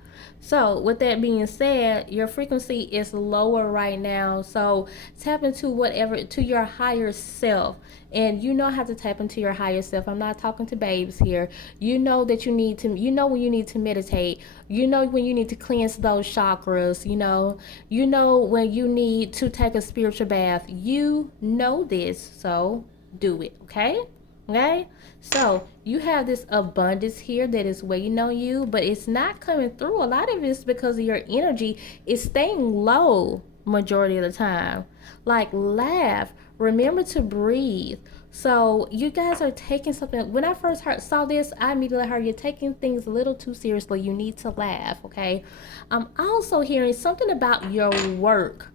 So with that being said, your frequency is lower right now. So tap into whatever, to your higher self. And you know how to tap into your higher self. I'm not talking to babes here. You know that you know when you need to meditate. You know when you need to cleanse those chakras. You know when you need to take a spiritual bath. You know this. So do it, okay? Okay? So you have this abundance here that is waiting on you, but it's not coming through. A lot of it is because of your energy is staying low majority of the time. Like laugh. Remember to breathe. So you guys are taking something. When I first saw this, I immediately heard you're taking things a little too seriously. You need to laugh, okay? I'm also hearing something about your work.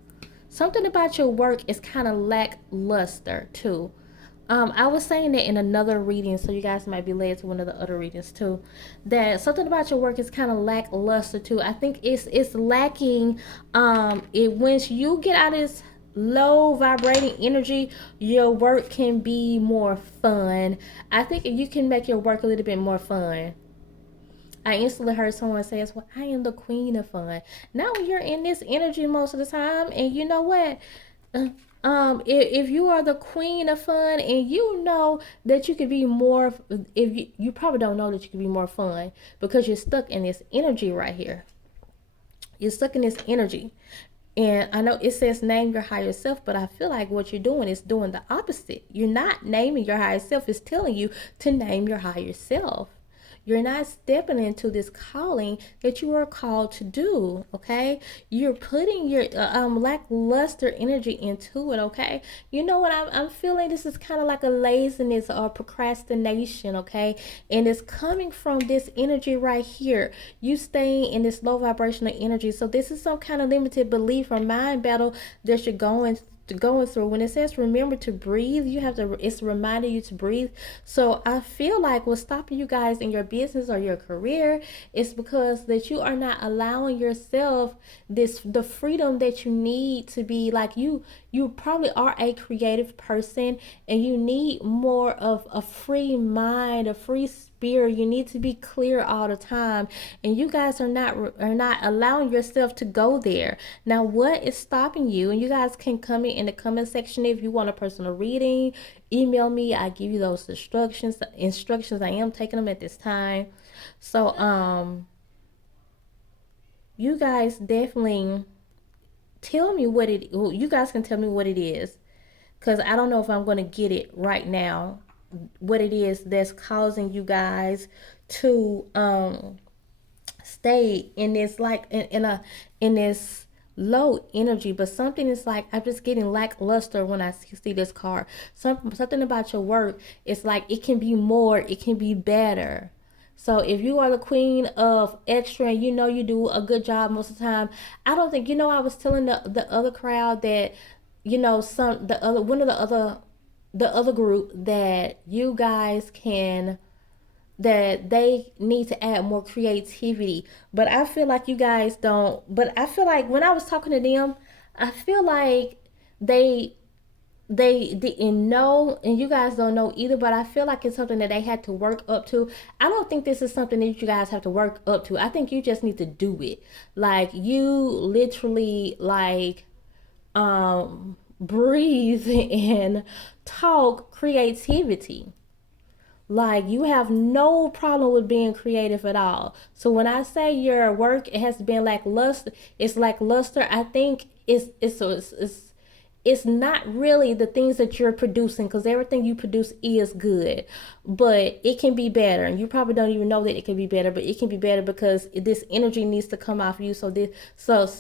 Something about your work is kind of lackluster too. I was saying that in another reading, so you guys might be led to one of the other readings too. That something about your work is kind of lackluster too. I think it's lacking. Once you get out of this low vibrating energy, your work can be more fun. I think you can make your work a little bit more fun. I instantly heard someone say, "Well, I am the queen of fun." Now you're in this energy most of the time, and you know what? If you are the queen of fun and you know that you could be more, if you probably don't know that you could be more fun because you're stuck in this energy right here. You're stuck in this energy. And I know it says name your higher self, but I feel like what you're doing is doing the opposite. You're not naming your higher self, it's telling you to name your higher self. You're not stepping into this calling that you are called to do, okay? You're putting your lackluster energy into it, okay? You know what I'm feeling? This is kind of like a laziness or procrastination, okay? And it's coming from this energy right here. You staying in this low vibrational energy. So this is some kind of limited belief or mind battle that you're going through. When it says remember to breathe, it's reminding you to breathe. So I feel like what's stopping you guys in your business or your career is because that you are not allowing yourself the freedom that you need to be like you probably are a creative person and you need more of a free mind, a free spirit. You need to be clear all the time, and you guys are not allowing yourself to go there. Now what is stopping you? And you guys can comment in the comment section if you want a personal reading. Email me, I give you those instructions. I am taking them at this time. So you guys definitely tell me you guys can tell me what it is, because I don't know if I'm going to get it right now, what it is that's causing you guys to stay in this like in this low energy. But something is like, I'm just getting lackluster when I see this card. Something about your work, it's like it can be more, it can be better. So if you are the queen of extra and you know you do a good job most of the time, I don't think, I was telling the other crowd that, some the other one of the other group that you guys can, that they need to add more creativity. But I feel like you guys don't. But I feel like when I was talking to them, I feel like they they didn't know, and you guys don't know either, but I feel like it's something that they had to work up to. I don't think this is something that you guys have to work up to. I think you just need to do it. Like, you literally, like, breathe and talk creativity. Like, you have no problem with being creative at all. So when I say your work, it has been lackluster, it's lackluster. I think it's not really the things that you're producing, because everything you produce is good, but it can be better, and you probably don't even know that it can be better, but it can be better because this energy needs to come off you, so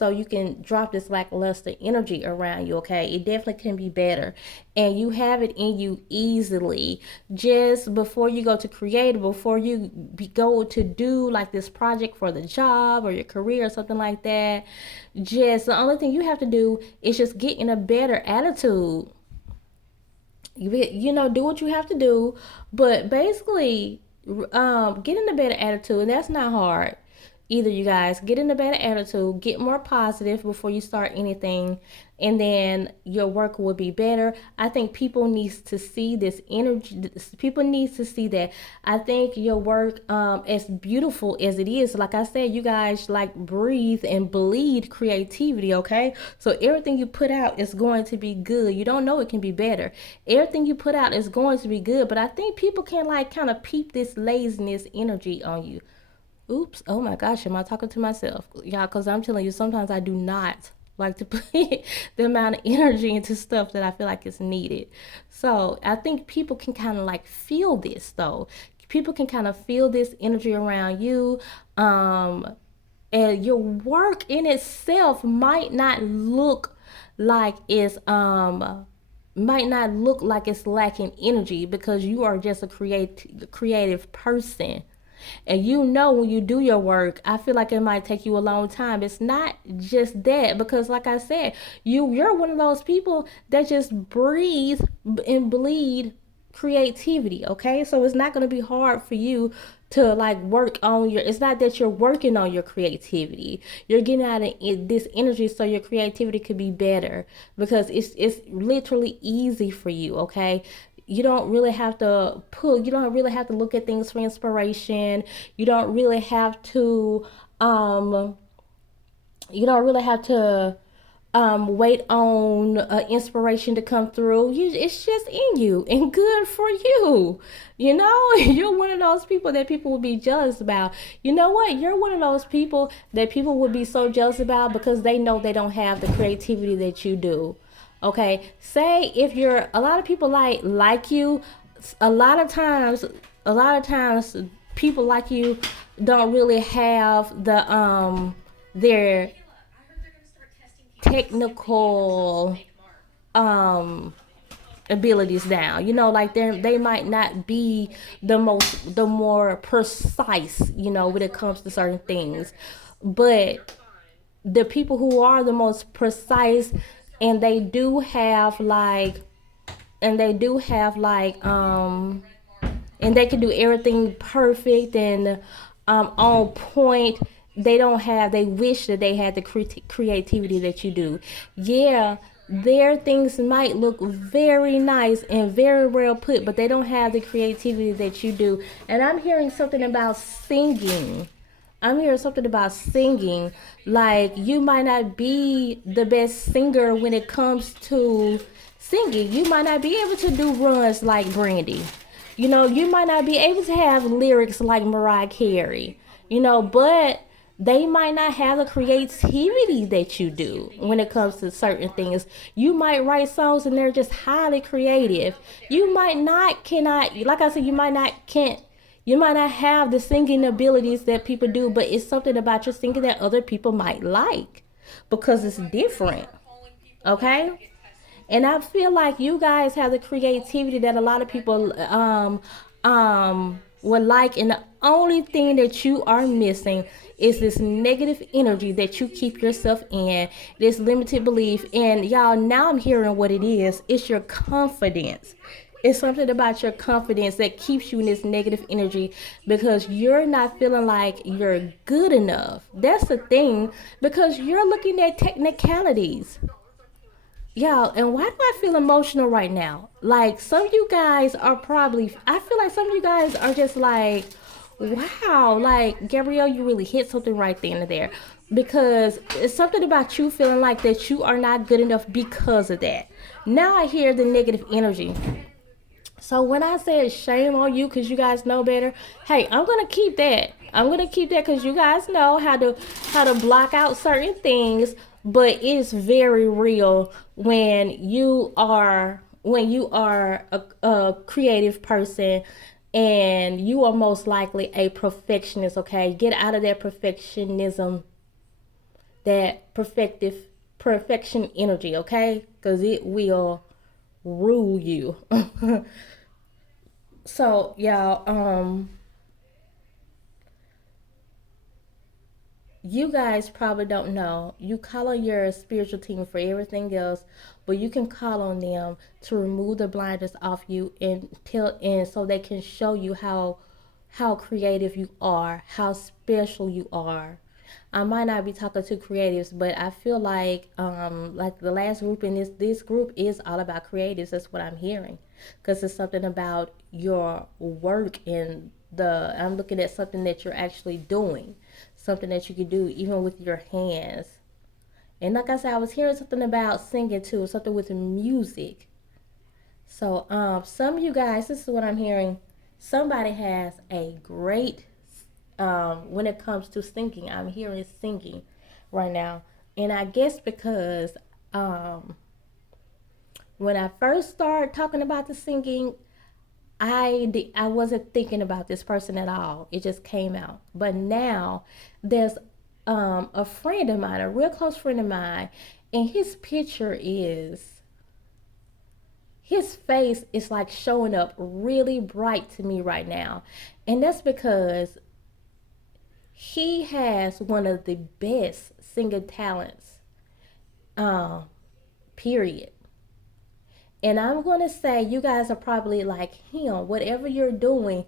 you can drop this lackluster energy around you. Okay, it definitely can be better, and you have it in you easily. Just before you go to create, before you go to do like this project for the job or your career or something like that, just the only thing you have to do is just get in a better attitude. Do what you have to do, but basically, get in a better attitude, and that's not hard either. You guys get in a better attitude, get more positive before you start anything, and then your work will be better. I think people needs to see this energy. People needs to see that. I think your work, as beautiful as it is, like I said, you guys like breathe and bleed creativity. Okay, so everything you put out is going to be good. You don't know, it can be better. Everything you put out is going to be good, but I think people can, like, kind of peep this laziness energy on you. Oops. Oh my gosh. Am I talking to myself? Yeah, because I'm telling you, sometimes I do not like to put the amount of energy into stuff that I feel like is needed. So I think people can kind of like feel this, though. People can kind of feel this energy around you. And your work in itself like it's might not look like it's lacking energy, because you are just a creative person. And when you do your work, I feel like it might take you a long time. It's not just that, because like I said, you're one of those people that just breathe and bleed creativity. Okay, so it's not going to be hard for you to like work on your, it's not that you're working on your creativity, you're getting out of this energy so your creativity could be better, because it's literally easy for you. Okay, you don't really have to look at things for inspiration. You don't really have to um you don't really have to wait on inspiration to come through. It's just in you and good for you. You're one of those people that people will be jealous about. You know what? You're one of those people that people would be so jealous about, because they know they don't have the creativity that you do. Okay, say if you're a lot of people like you, a lot of times, people like you don't really have their technical um abilities down. Like they might not be the more precise, when it comes to certain things. But the people who are the most precise, and they do have like and they do have like and they can do everything perfect and on point. They wish that they had the creativity that you do. Yeah, their things might look very nice and very well put, but they don't have the creativity that you do. And I'm hearing something about singing. I'm hearing something about singing. Like, you might not be the best singer when it comes to singing. You might not be able to do runs like Brandy. You might not be able to have lyrics like Mariah Carey. But they might not have the creativity that you do when it comes to certain things. You might write songs and they're just highly creative. You might not cannot like I said, you might not have the singing abilities that people do, but it's something about your singing that other people might like, because it's different. Okay? And I feel like you guys have the creativity that a lot of people would like, and the only thing that you are missing is this negative energy that you keep yourself in, this limited belief. And y'all, now I'm hearing what it is. It's your confidence. It's something about your confidence that keeps you in this negative energy because you're not feeling like you're good enough. That's the thing, because you're looking at technicalities. Yeah, and why do I feel emotional right now? Like, some of you guys are probably, I feel like some of you guys are just like, wow, like, Gabrielle, you really hit something right then and there. Because it's something about you feeling like that you are not good enough because of that. Now I hear the negative energy. So when I said shame on you because you guys know better, hey, I'm gonna keep that. I'm gonna keep that because you guys know how to block out certain things. But it's very real when you are a creative person, and you are most likely a perfectionist. Okay, get out of that perfectionism, that perfection energy. Okay, because it will rule you. So, y'all, you guys probably don't know. You call on your spiritual team for everything else, but you can call on them to remove the blinders off you and tell, and so they can show you how creative you are, how special you are. I might not be talking to creatives, but I feel like the last group in this group is all about creatives. That's what I'm hearing, because it's something about your work and the I'm looking at something that you're actually doing, something that you can do even with your hands. And like I said, I was hearing something about singing too, something with music. So, some of you guys, this is what I'm hearing. Somebody has a great, when it comes to singing. I'm hearing singing right now, and I guess because um, when I first started talking about the singing, I wasn't thinking about this person at all. It just came out. But now there's a friend of mine, a real close friend of mine, and his face is like showing up really bright to me right now. And that's because he has one of the best singing talents, um, period. And I'm going to say, you guys are probably like him. Whatever you're doing,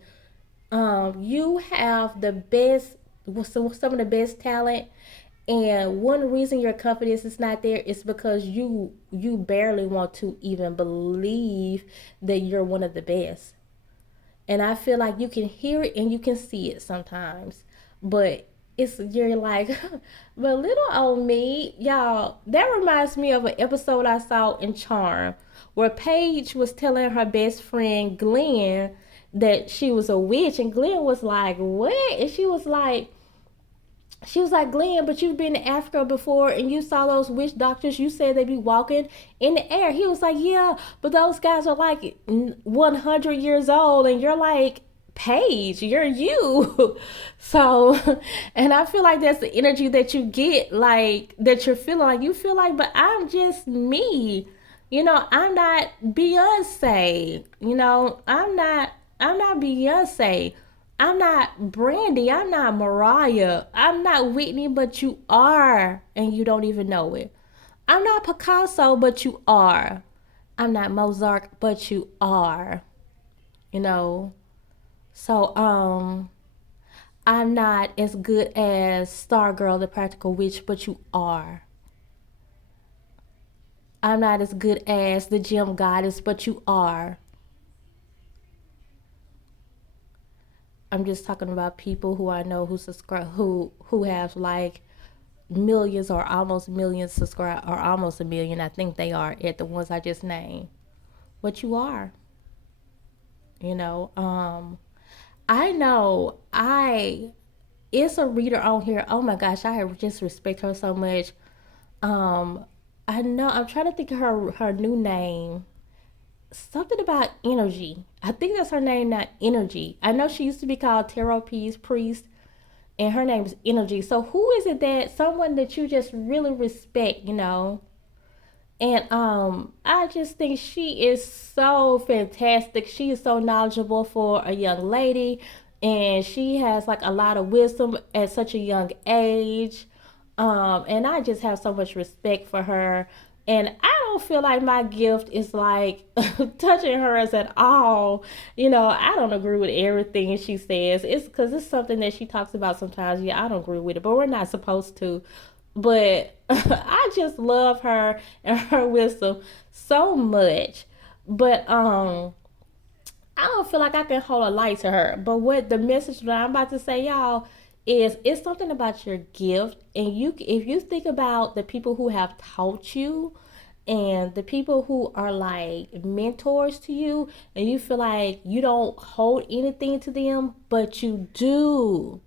you have the best, some of the best talent. And one reason your confidence is not there is because you barely want to even believe that you're one of the best. And I feel like you can hear it and you can see it sometimes, but you're like, but little old me, y'all. That reminds me of an episode I saw in Charm, where Paige was telling her best friend Glenn that she was a witch, and Glenn was like, "What?" And she was like, Glenn, but you've been to Africa before and you saw those witch doctors. You said they be walking in the air. He was like, yeah, but those guys are like 100 years old, and you're like, Paige, you're you. So, and I feel like that's the energy that you get, like, that you're feeling like, you feel like, but I'm just me. I'm not Beyonce. I'm not Beyonce. I'm not Brandy. I'm not Mariah. I'm not Whitney, but you are, and you don't even know it. I'm not Picasso, but you are. I'm not Mozart, but you are. You know. So I'm not as good as Stargirl, the Practical Witch, but you are. I'm not as good as the Gym Goddess, but you are. I'm just talking about people who I know who subscribe, who have like millions or almost millions subscribe, or almost a million. I think they are at the ones I just named. But you are, you know. I know I it's a reader on here. Oh my gosh, I just respect her so much. Um, I know I'm trying to think of her new name. Something about energy. I think that's her name, not energy. I know she used to be called Tarot Peace Priest, and her name is Energy. So who is it, that someone that you just really respect? And I just think she is so fantastic. She is so knowledgeable for a young lady. and she has like a lot of wisdom at such a young age. And I just have so much respect for her. And I don't feel like my gift is like touching hers at all. I don't agree with everything she says. It's because it's something that she talks about sometimes. Yeah, I don't agree with it, but we're not supposed to. But I just love her and her wisdom so much. But I don't feel like I can hold a light to her. But what the message that I'm about to say, y'all, is it's something about your gift, and if you think about the people who have taught you, and the people who are like mentors to you, and you feel like you don't hold anything to them, but you do,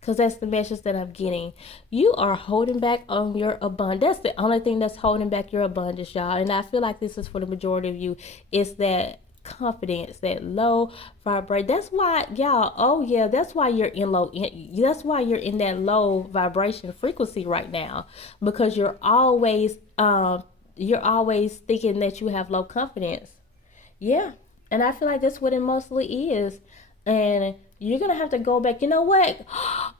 because that's the message that I'm getting. You are holding back on your abundance. That's the only thing that's holding back your abundance, y'all. And I feel like this is for the majority of you. It's that confidence, that low vibrate. That's why, y'all. Oh yeah, that's why you're in low. That's why you're in that low vibration frequency right now, because you're always thinking that you have low confidence. Yeah. And I feel like that's what it mostly is. And you're going to have to go back. You know what?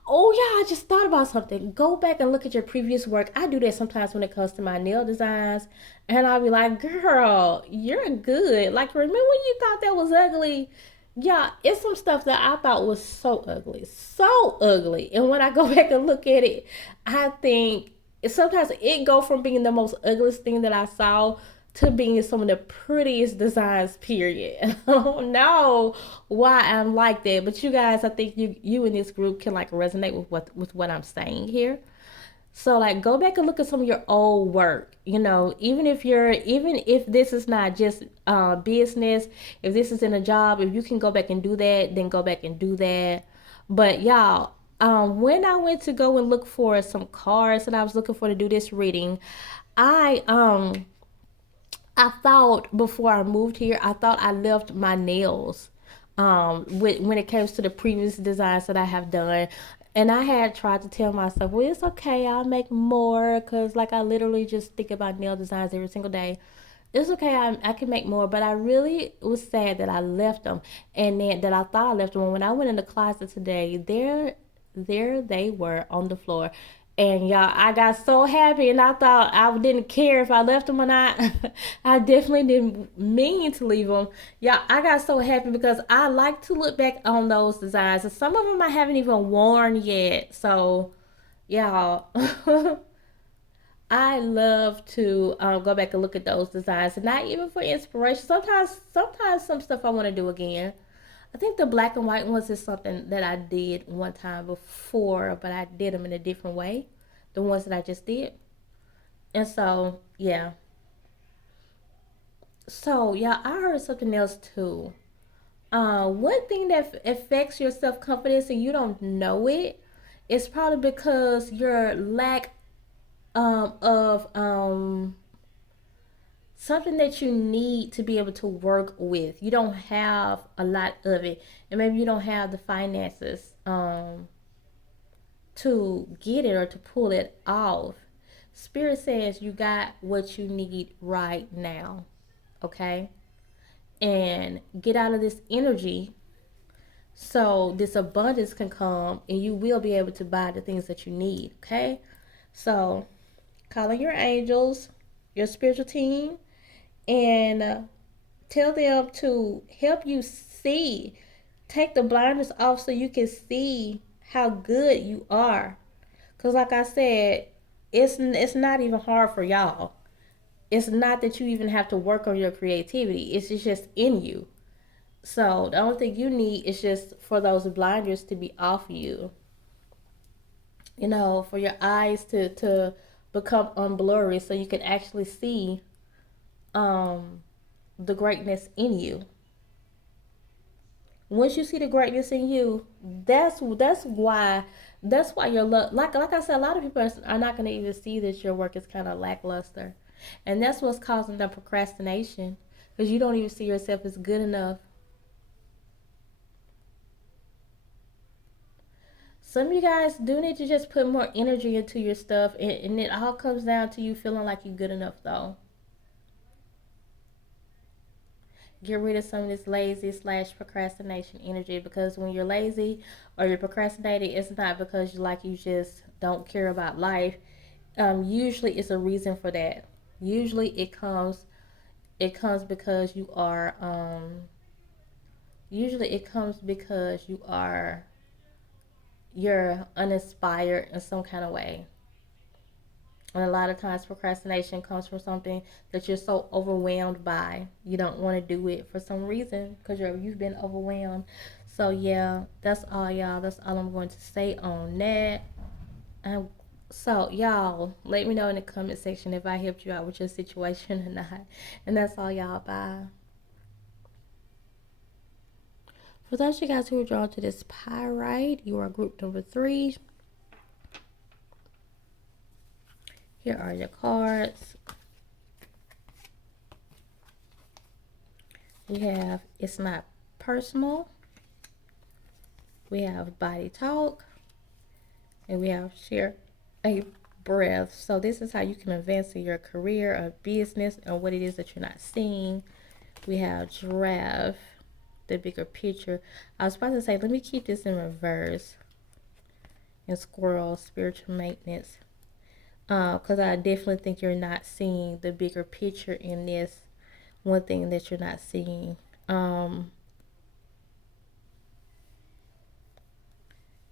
Oh, yeah, I just thought about something. Go back and look at your previous work. I do that sometimes when it comes to my nail designs. And I'll be like, girl, you're good. Like, remember when you thought that was ugly? Yeah, it's some stuff that I thought was so ugly. So ugly. And when I go back and look at it, I think sometimes it go from being the most ugliest thing that I saw to being some of the prettiest designs, period. I don't know why I'm like that, but you guys, I think you in this group can like resonate with what I'm saying here. So like go back and look at some of your old work. Even if this is not just business, if this is in a job, if you can go back and do that, then go back and do that. But y'all, when I went to go and look for some cards that I was looking for to do this reading, I I thought before I moved here, I thought I left my nails. When it comes to the previous designs that I have done, and I had tried to tell myself, well, it's okay, I'll make more, cause like I literally just think about nail designs every single day. It's okay, I can make more, but I really was sad that I left them, and then that I thought I left them. When I went in the closet today, there they were on the floor. And y'all, I got so happy, and I thought I didn't care if I left them or not. I definitely didn't mean to leave them. Yeah, I got so happy because I like to look back on those designs, and some of them I haven't even worn yet. So, y'all, I love to go back and look at those designs, and not even for inspiration. Sometimes some stuff I want to do again. I think the black and white ones is something that I did one time before, but I did them in a different way. The ones that I just did. And so, yeah. So, yeah, I heard something else too. One thing that affects your self confidence and you don't know it is probably because your lack of something that you need to be able to work with. You don't have a lot of it, and maybe you don't have the finances to get it or to pull it off. Spirit says you got what you need right now, okay? And get out of this energy so this abundance can come and you will be able to buy the things that you need, okay? So, calling your angels, your spiritual team, and tell them to help you see. Take the blinders off so you can see how good you are. Cause like I said, it's not even hard for y'all. It's not that you even have to work on your creativity. It's just in you. So the only thing you need is just for those blinders to be off you. For your eyes to become unblurry so you can actually see um the greatness in you. Once you see the greatness in you, that's why your love, like I said, a lot of people are not going to even see that your work is kind of lackluster, and that's what's causing the procrastination, because you don't even see yourself as good enough. Some of you guys do need to just put more energy into your stuff, and it all comes down to you feeling like you're good enough, though. Get rid of some of this lazy slash procrastination energy, because when you're lazy or you're procrastinating, it's not because you just don't care about life. Usually it's a reason for that. Usually it comes because you are usually it comes because you're uninspired in some kind of way. And a lot of times procrastination comes from something that you're so overwhelmed by. You don't want to do it for some reason because you've been overwhelmed. So yeah, that's all, y'all. That's all I'm going to say on that. Um, so y'all, let me know in the comment section if I helped you out with your situation or not. And that's all, y'all. Bye. For those of you guys who are drawn to this pyrite, you are group number 3. Here are your cards. We have It's Not Personal. We have Body Talk. And we have Share a Breath. So this is how you can advance in your career or business and what it is that you're not seeing. We have Giraffe, the bigger picture. I was about to say, let me keep this in reverse. And Squirrel, spiritual maintenance. Because I definitely think you're not seeing the bigger picture in this. One thing that you're not seeing.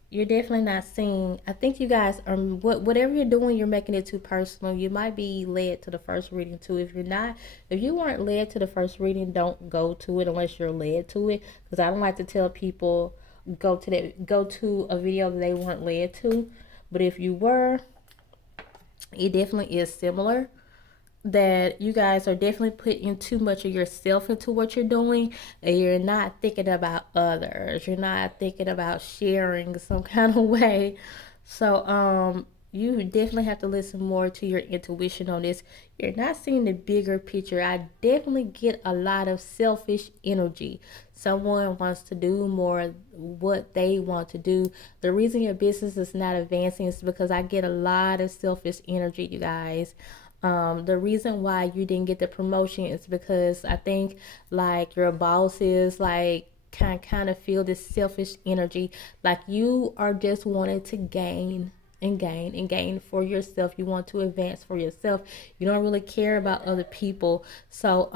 You're definitely not seeing. I think you guys are, whatever you're doing, you're making it too personal. You might be led to the first reading too. If you're not, if you weren't led to the first reading, don't go to it unless you're led to it. Because I don't like to tell people go to a video that they weren't led to. But if you were, it definitely is similar, that you guys are definitely putting too much of yourself into what you're doing, and you're not thinking about others. You're not thinking about sharing some kind of way. So you definitely have to listen more to your intuition on this. You're not seeing the bigger picture. I definitely get a lot of selfish energy. Someone wants to do more what they want to do. The reason your business is not advancing is because I get a lot of selfish energy, you guys. The reason why you didn't get the promotion is because I think like your boss is like kind of feel this selfish energy, like you are just wanting to gain and gain and gain for yourself. You want to advance for yourself. You don't really care about other people. So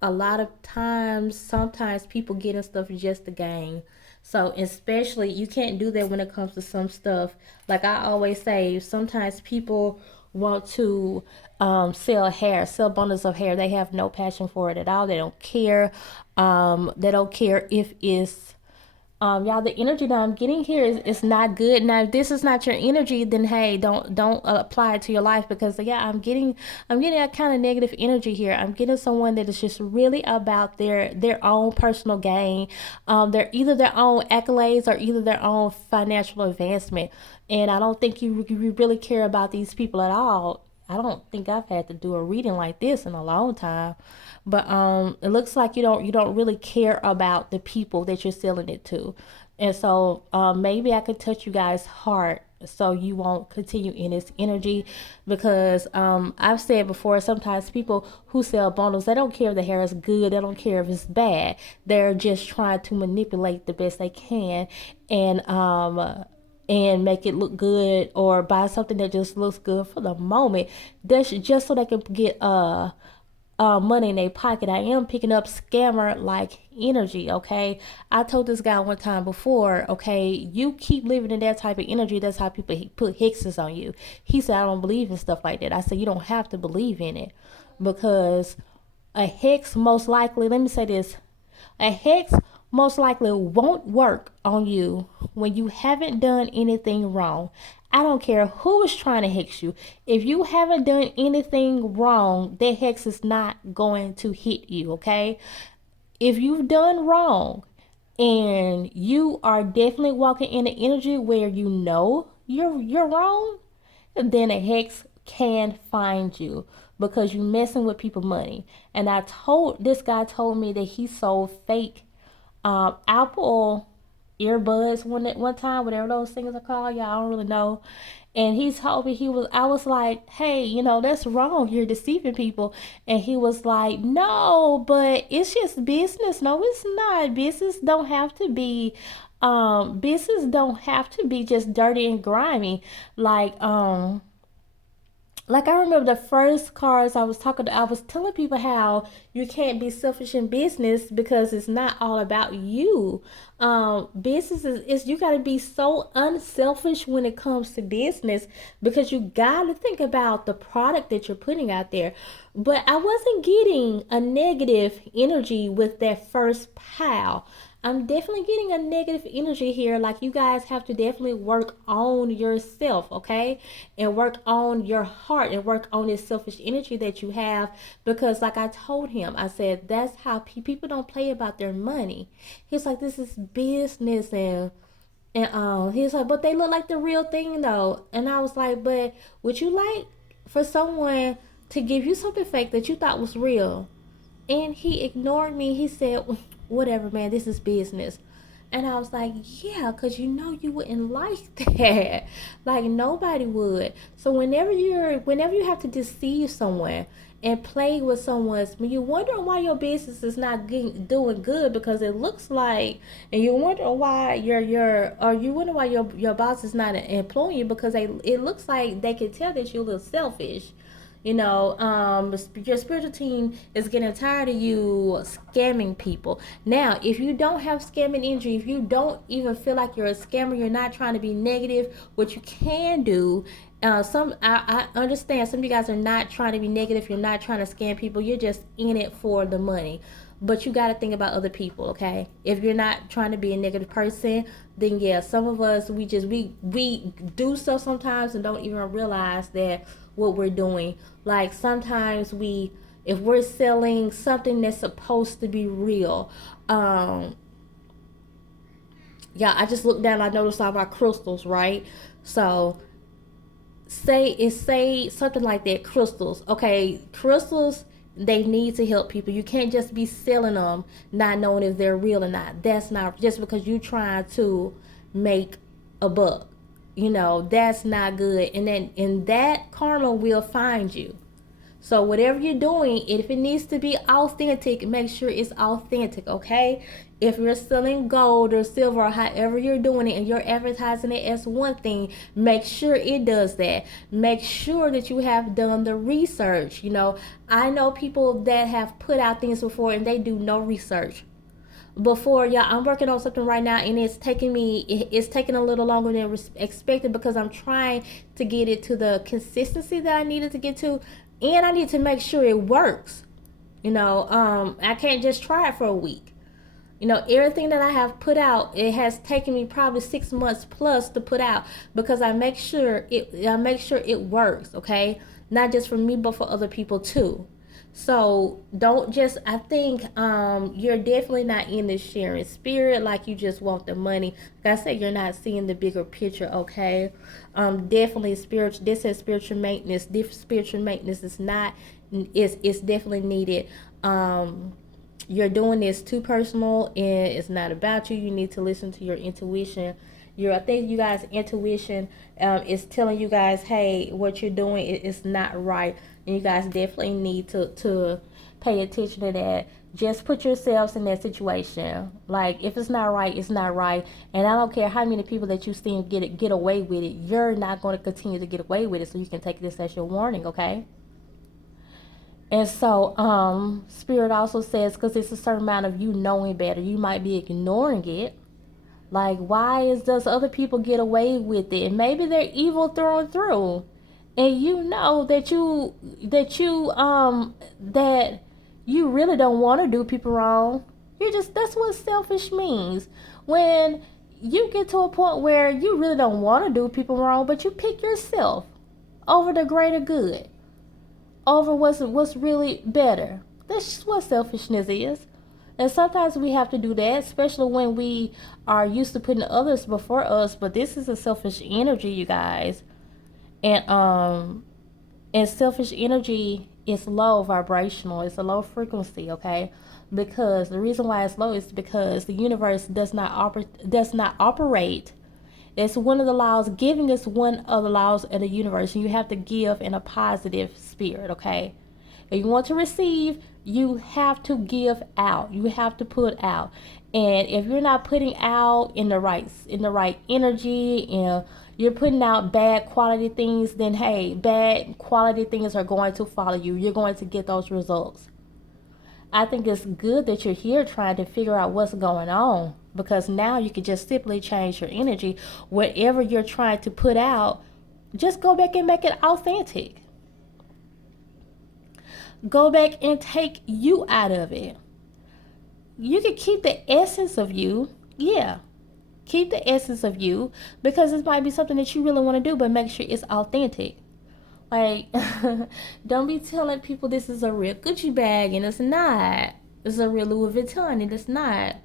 a lot of times, sometimes people get in stuff just to gain. So especially you can't do that when it comes to some stuff. Like I always say, sometimes people want to sell bundles of hair. They have no passion for it at all. They don't care. They don't care if it's y'all, the energy that I'm getting here is not good. Now, if this is not your energy, then hey, don't apply it to your life, because yeah, I'm getting a kind of negative energy here. I'm getting someone that is just really about their own personal gain. They're either their own accolades or either their own financial advancement, and I don't think you really care about these people at all. I don't think I've had to do a reading like this in a long time. But it looks like you don't really care about the people that you're selling it to. And so maybe I could touch you guys' heart so you won't continue in this energy, because I've said before, sometimes people who sell bundles, they don't care if the hair is good, they don't care if it's bad. They're just trying to manipulate the best they can, and make it look good, or buy something that just looks good for the moment. That's just so they can get money in their pocket. I am picking up scammer like energy. Okay, I told this guy one time before, okay, you keep living in that type of energy, that's how people put hexes on you. He said, I don't believe in stuff like that. I said, you don't have to believe in it, because a hex most likely, let me say this, a hex most likely won't work on you when you haven't done anything wrong. I don't care who is trying to hex you. If you haven't done anything wrong, that hex is not going to hit you, okay? If you've done wrong and you are definitely walking in an energy where you know you're wrong, then a hex can find you, because you're messing with people money. And this guy told me that he sold fake Apple earbuds one time, whatever those things are called. Y'all, I don't really know. And he told me, I was like, hey, that's wrong. You're deceiving people. And he was like, no, but it's just business. No, it's not. Business don't have to be just dirty and grimy. Like, I remember the first cars I was telling people how you can't be selfish in business because it's not all about you. Business is you got to be so unselfish when it comes to business because you got to think about the product that you're putting out there. But I wasn't getting a negative energy with that first pile. I'm definitely getting a negative energy here. Like, you guys have to definitely work on yourself, okay? And work on your heart and work on this selfish energy that you have. Because, like I told him, I said, that's how people don't play about their money. He's like, this is business. And he's like, but they look like the real thing, though. And I was like, but would you like for someone to give you something fake that you thought was real? And he ignored me. He said, whatever, man, this is business. And I was like, yeah, because you wouldn't like that. Like, nobody would. So whenever you have to deceive someone and play with someone, when you wonder why your business is not doing good because it looks like, and you wonder why you wonder why your boss is not employing you because it looks like they can tell that you're a little selfish. Your spiritual team is getting tired of you scamming people. Now, if you don't have scamming energy, if you don't even feel like you're a scammer, you're not trying to be negative, what you can do, I understand some of you guys are not trying to be negative, you're not trying to scam people, you're just in it for the money. But you got to think about other people, okay? If you're not trying to be a negative person, then yeah, some of us, we do stuff sometimes and don't even realize that what we're doing. Like, sometimes if we're selling something that's supposed to be real, yeah, I just looked down, I noticed all our crystals, right? So say something like that, crystals. Okay, crystals, they need to help people. You can't just be selling them not knowing if they're real or not. That's not just because you trying to make a buck. That's not good. And that karma will find you. So whatever you're doing, if it needs to be authentic, make sure it's authentic, okay? If you're selling gold or silver or however you're doing it and you're advertising it as one thing, make sure it does that. Make sure that you have done the research. I know people that have put out things before and they do no research before. Yeah, I'm working on something right now and it's taking a little longer than expected because I'm trying to get it to the consistency that I needed to get to, and I need to make sure it works. I can't just try it for a week. Everything that I have put out, it has taken me probably 6 months plus to put out because I make sure it works, okay? Not just for me but for other people too. So don't just, I think you're definitely not in this sharing spirit like you just want the money. Like I said, you're not seeing the bigger picture, okay? Definitely spiritual, this is spiritual maintenance. This spiritual maintenance is not, it's definitely needed. You're doing this too personal and it's not about you. You need to listen to your intuition. I think you guys' intuition is telling you guys, hey, what you're doing is not right, and you guys definitely need to pay attention to that. Just put yourselves in that situation. Like, if it's not right, it's not right, and I don't care how many people that you see get away with it. You're not going to continue to get away with it, so you can take this as your warning, okay? And so, Spirit also says, because it's a certain amount of you knowing better, you might be ignoring it. Like, why does other people get away with it? Maybe they're evil through and through, and you know that you really don't want to do people wrong. That's what selfish means. When you get to a point where you really don't want to do people wrong, but you pick yourself over the greater good, over what's really better. That's just what selfishness is. And sometimes we have to do that, especially when we are used to putting others before us. But this is a selfish energy, you guys. And selfish energy is low vibrational. It's a low frequency, okay? because the reason why it's low is because the universe does not operate. It's one of the laws. Giving is one of the laws of the universe, and you have to give in a positive spirit. Okay, if you want to receive, you have to give out. You have to put out. And if you're not putting out in the right energy, and you're putting out bad quality things, then hey, bad quality things are going to follow you. You're going to get those results. I think it's good that you're here trying to figure out what's going on, because now you can just simply change your energy. Whatever you're trying to put out, just go back and make it authentic. Go back and take you out of it. You can keep the essence of you. Yeah. Keep the essence of you, because it might be something that you really want to do, but make sure it's authentic. Like, don't be telling people this is a real Gucci bag and it's not. It's a real Louis Vuitton and it's not.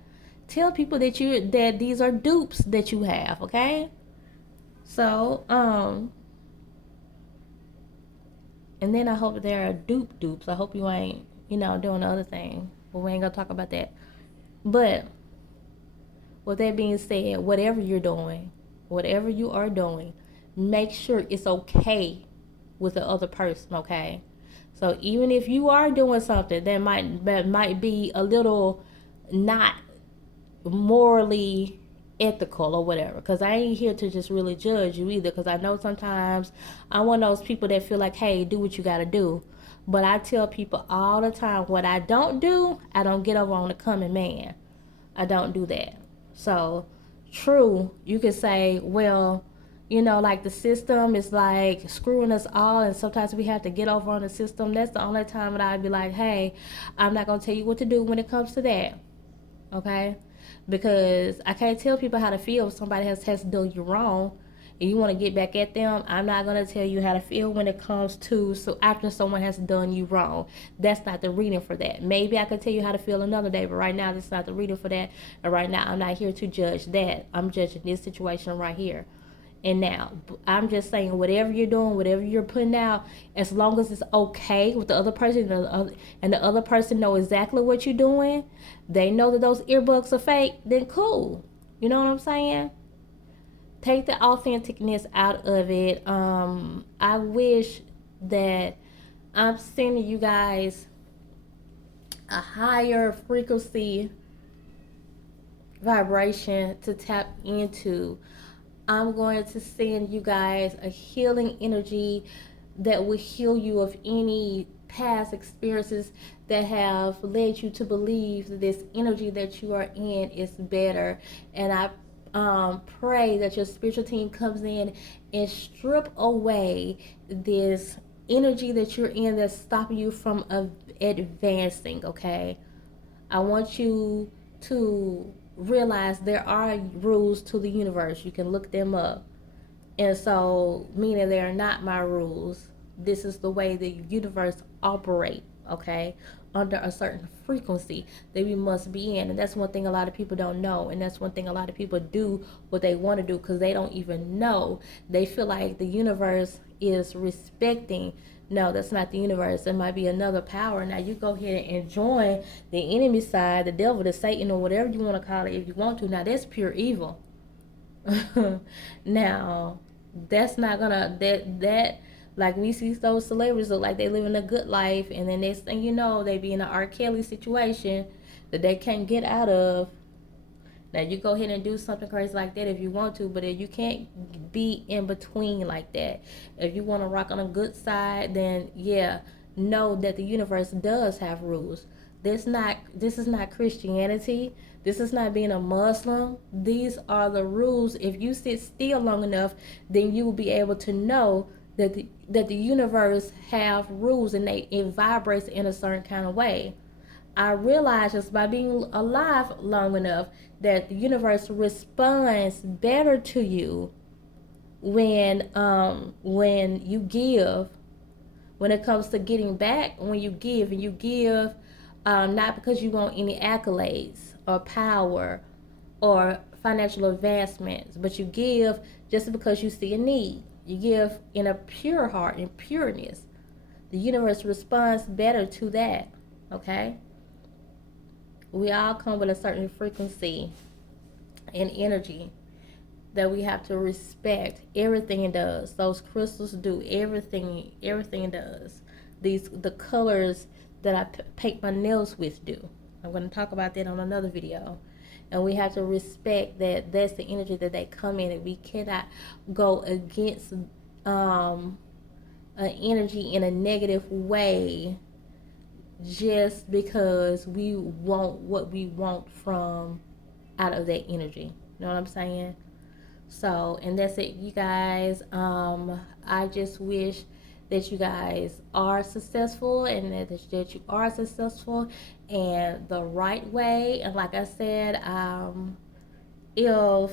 Tell people that these are dupes that you have, okay? So, and then I hope that there are dupes. I hope you ain't, doing the other thing. But we ain't gonna talk about that. But with that being said, whatever you are doing, make sure it's okay with the other person, okay? So even if you are doing something that might be a little not morally ethical or whatever, because I ain't here to just really judge you either, because I know sometimes I'm one of those people that feel like, hey, do what you gotta do. But I tell people all the time, what I don't do, I don't get over on the coming man. I don't do that. So, true, you could say, well, like the system is like screwing us all, and sometimes we have to get over on the system. That's the only time that I'd be like, hey, I'm not going to tell you what to do when it comes to that. Okay? Because I can't tell people how to feel if somebody has done you wrong and you want to get back at them. I'm not going to tell you how to feel when it comes to, so after someone has done you wrong. That's not the reading for that. Maybe I could tell you how to feel another day, but right now that's not the reading for that. And right now I'm not here to judge that. I'm judging this situation right here and now. I'm just saying, whatever you're doing, whatever you're putting out, as long as it's okay with the other person, and the other person know exactly what you're doing, they know that those earbuds are fake, then cool. You know what I'm saying? Take the authenticness out of it. I wish that I'm sending you guys a higher frequency vibration to tap into. I'm going to send you guys a healing energy that will heal you of any past experiences that have led you to believe that this energy that you are in is better. And I pray that your spiritual team comes in and strip away this energy that you're in that's stopping you from advancing, okay? I want you to realize there are rules to the universe. You can look them up. And so, meaning they are not my rules. This is the way the universe operates, okay? Under a certain frequency that we must be in. And that's one thing a lot of people don't know. And that's one thing a lot of people do what they want to do because they don't even know. They feel like the universe is respecting. No, that's not the universe. It might be another power. Now you go ahead and join the enemy side, the devil, the Satan, or whatever you want to call it if you want to. Now that's pure evil. Now that's not gonna that like we see those celebrities look like they living a good life, and then next thing you know they be in an R. Kelly situation that they can't get out of. Now you go ahead and do something crazy like that if you want to, but if you can't be in between like that, if you want to rock on a good side, then yeah, know that the universe does have rules. This is not Christianity. This is not being a Muslim. These are the rules. If you sit still long enough, then you will be able to know that the universe have rules, and it vibrates in a certain kind of way. I realize just by being alive long enough that the universe responds better to you when you give. When it comes to getting back, when you give, and you give not because you want any accolades or power or financial advancements, but you give just because you see a need. You give in a pure heart, in pureness. The universe responds better to that. Okay? We all come with a certain frequency and energy that we have to respect. Everything it does. Those crystals do everything. Everything it does. The colors that I paint my nails with do. I'm going to talk about that on another video. And we have to respect that that's the energy that they come in, and we cannot go against an energy in a negative way just because we want what we want from out of that energy. You know what I'm saying? So, and that's it, you guys. I just wish that you guys are successful, and that you are successful and the right way. And like I said, if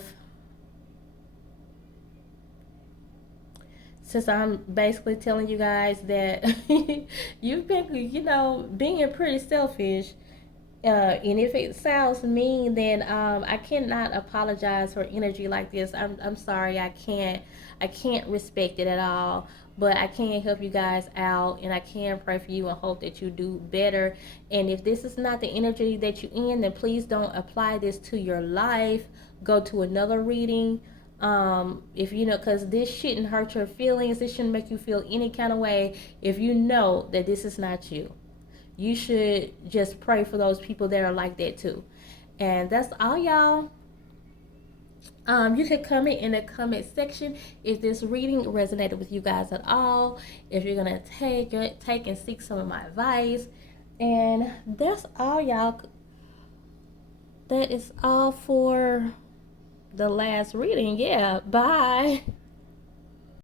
since I'm basically telling you guys that you've been, being pretty selfish, and if it sounds mean, then I cannot apologize for energy like this. I'm sorry. I can't respect it at all. But I can help you guys out, and I can pray for you and hope that you do better. And if this is not the energy that you're in, then please don't apply this to your life. Go to another reading. If you know, because this shouldn't hurt your feelings. This shouldn't make you feel any kind of way if you know that this is not you. You should just pray for those people that are like that too. And that's all, y'all. You can comment in the comment section if this reading resonated with you guys at all. If you're gonna take and seek some of my advice. And that's all, y'all. That is all for the last reading. Yeah, bye.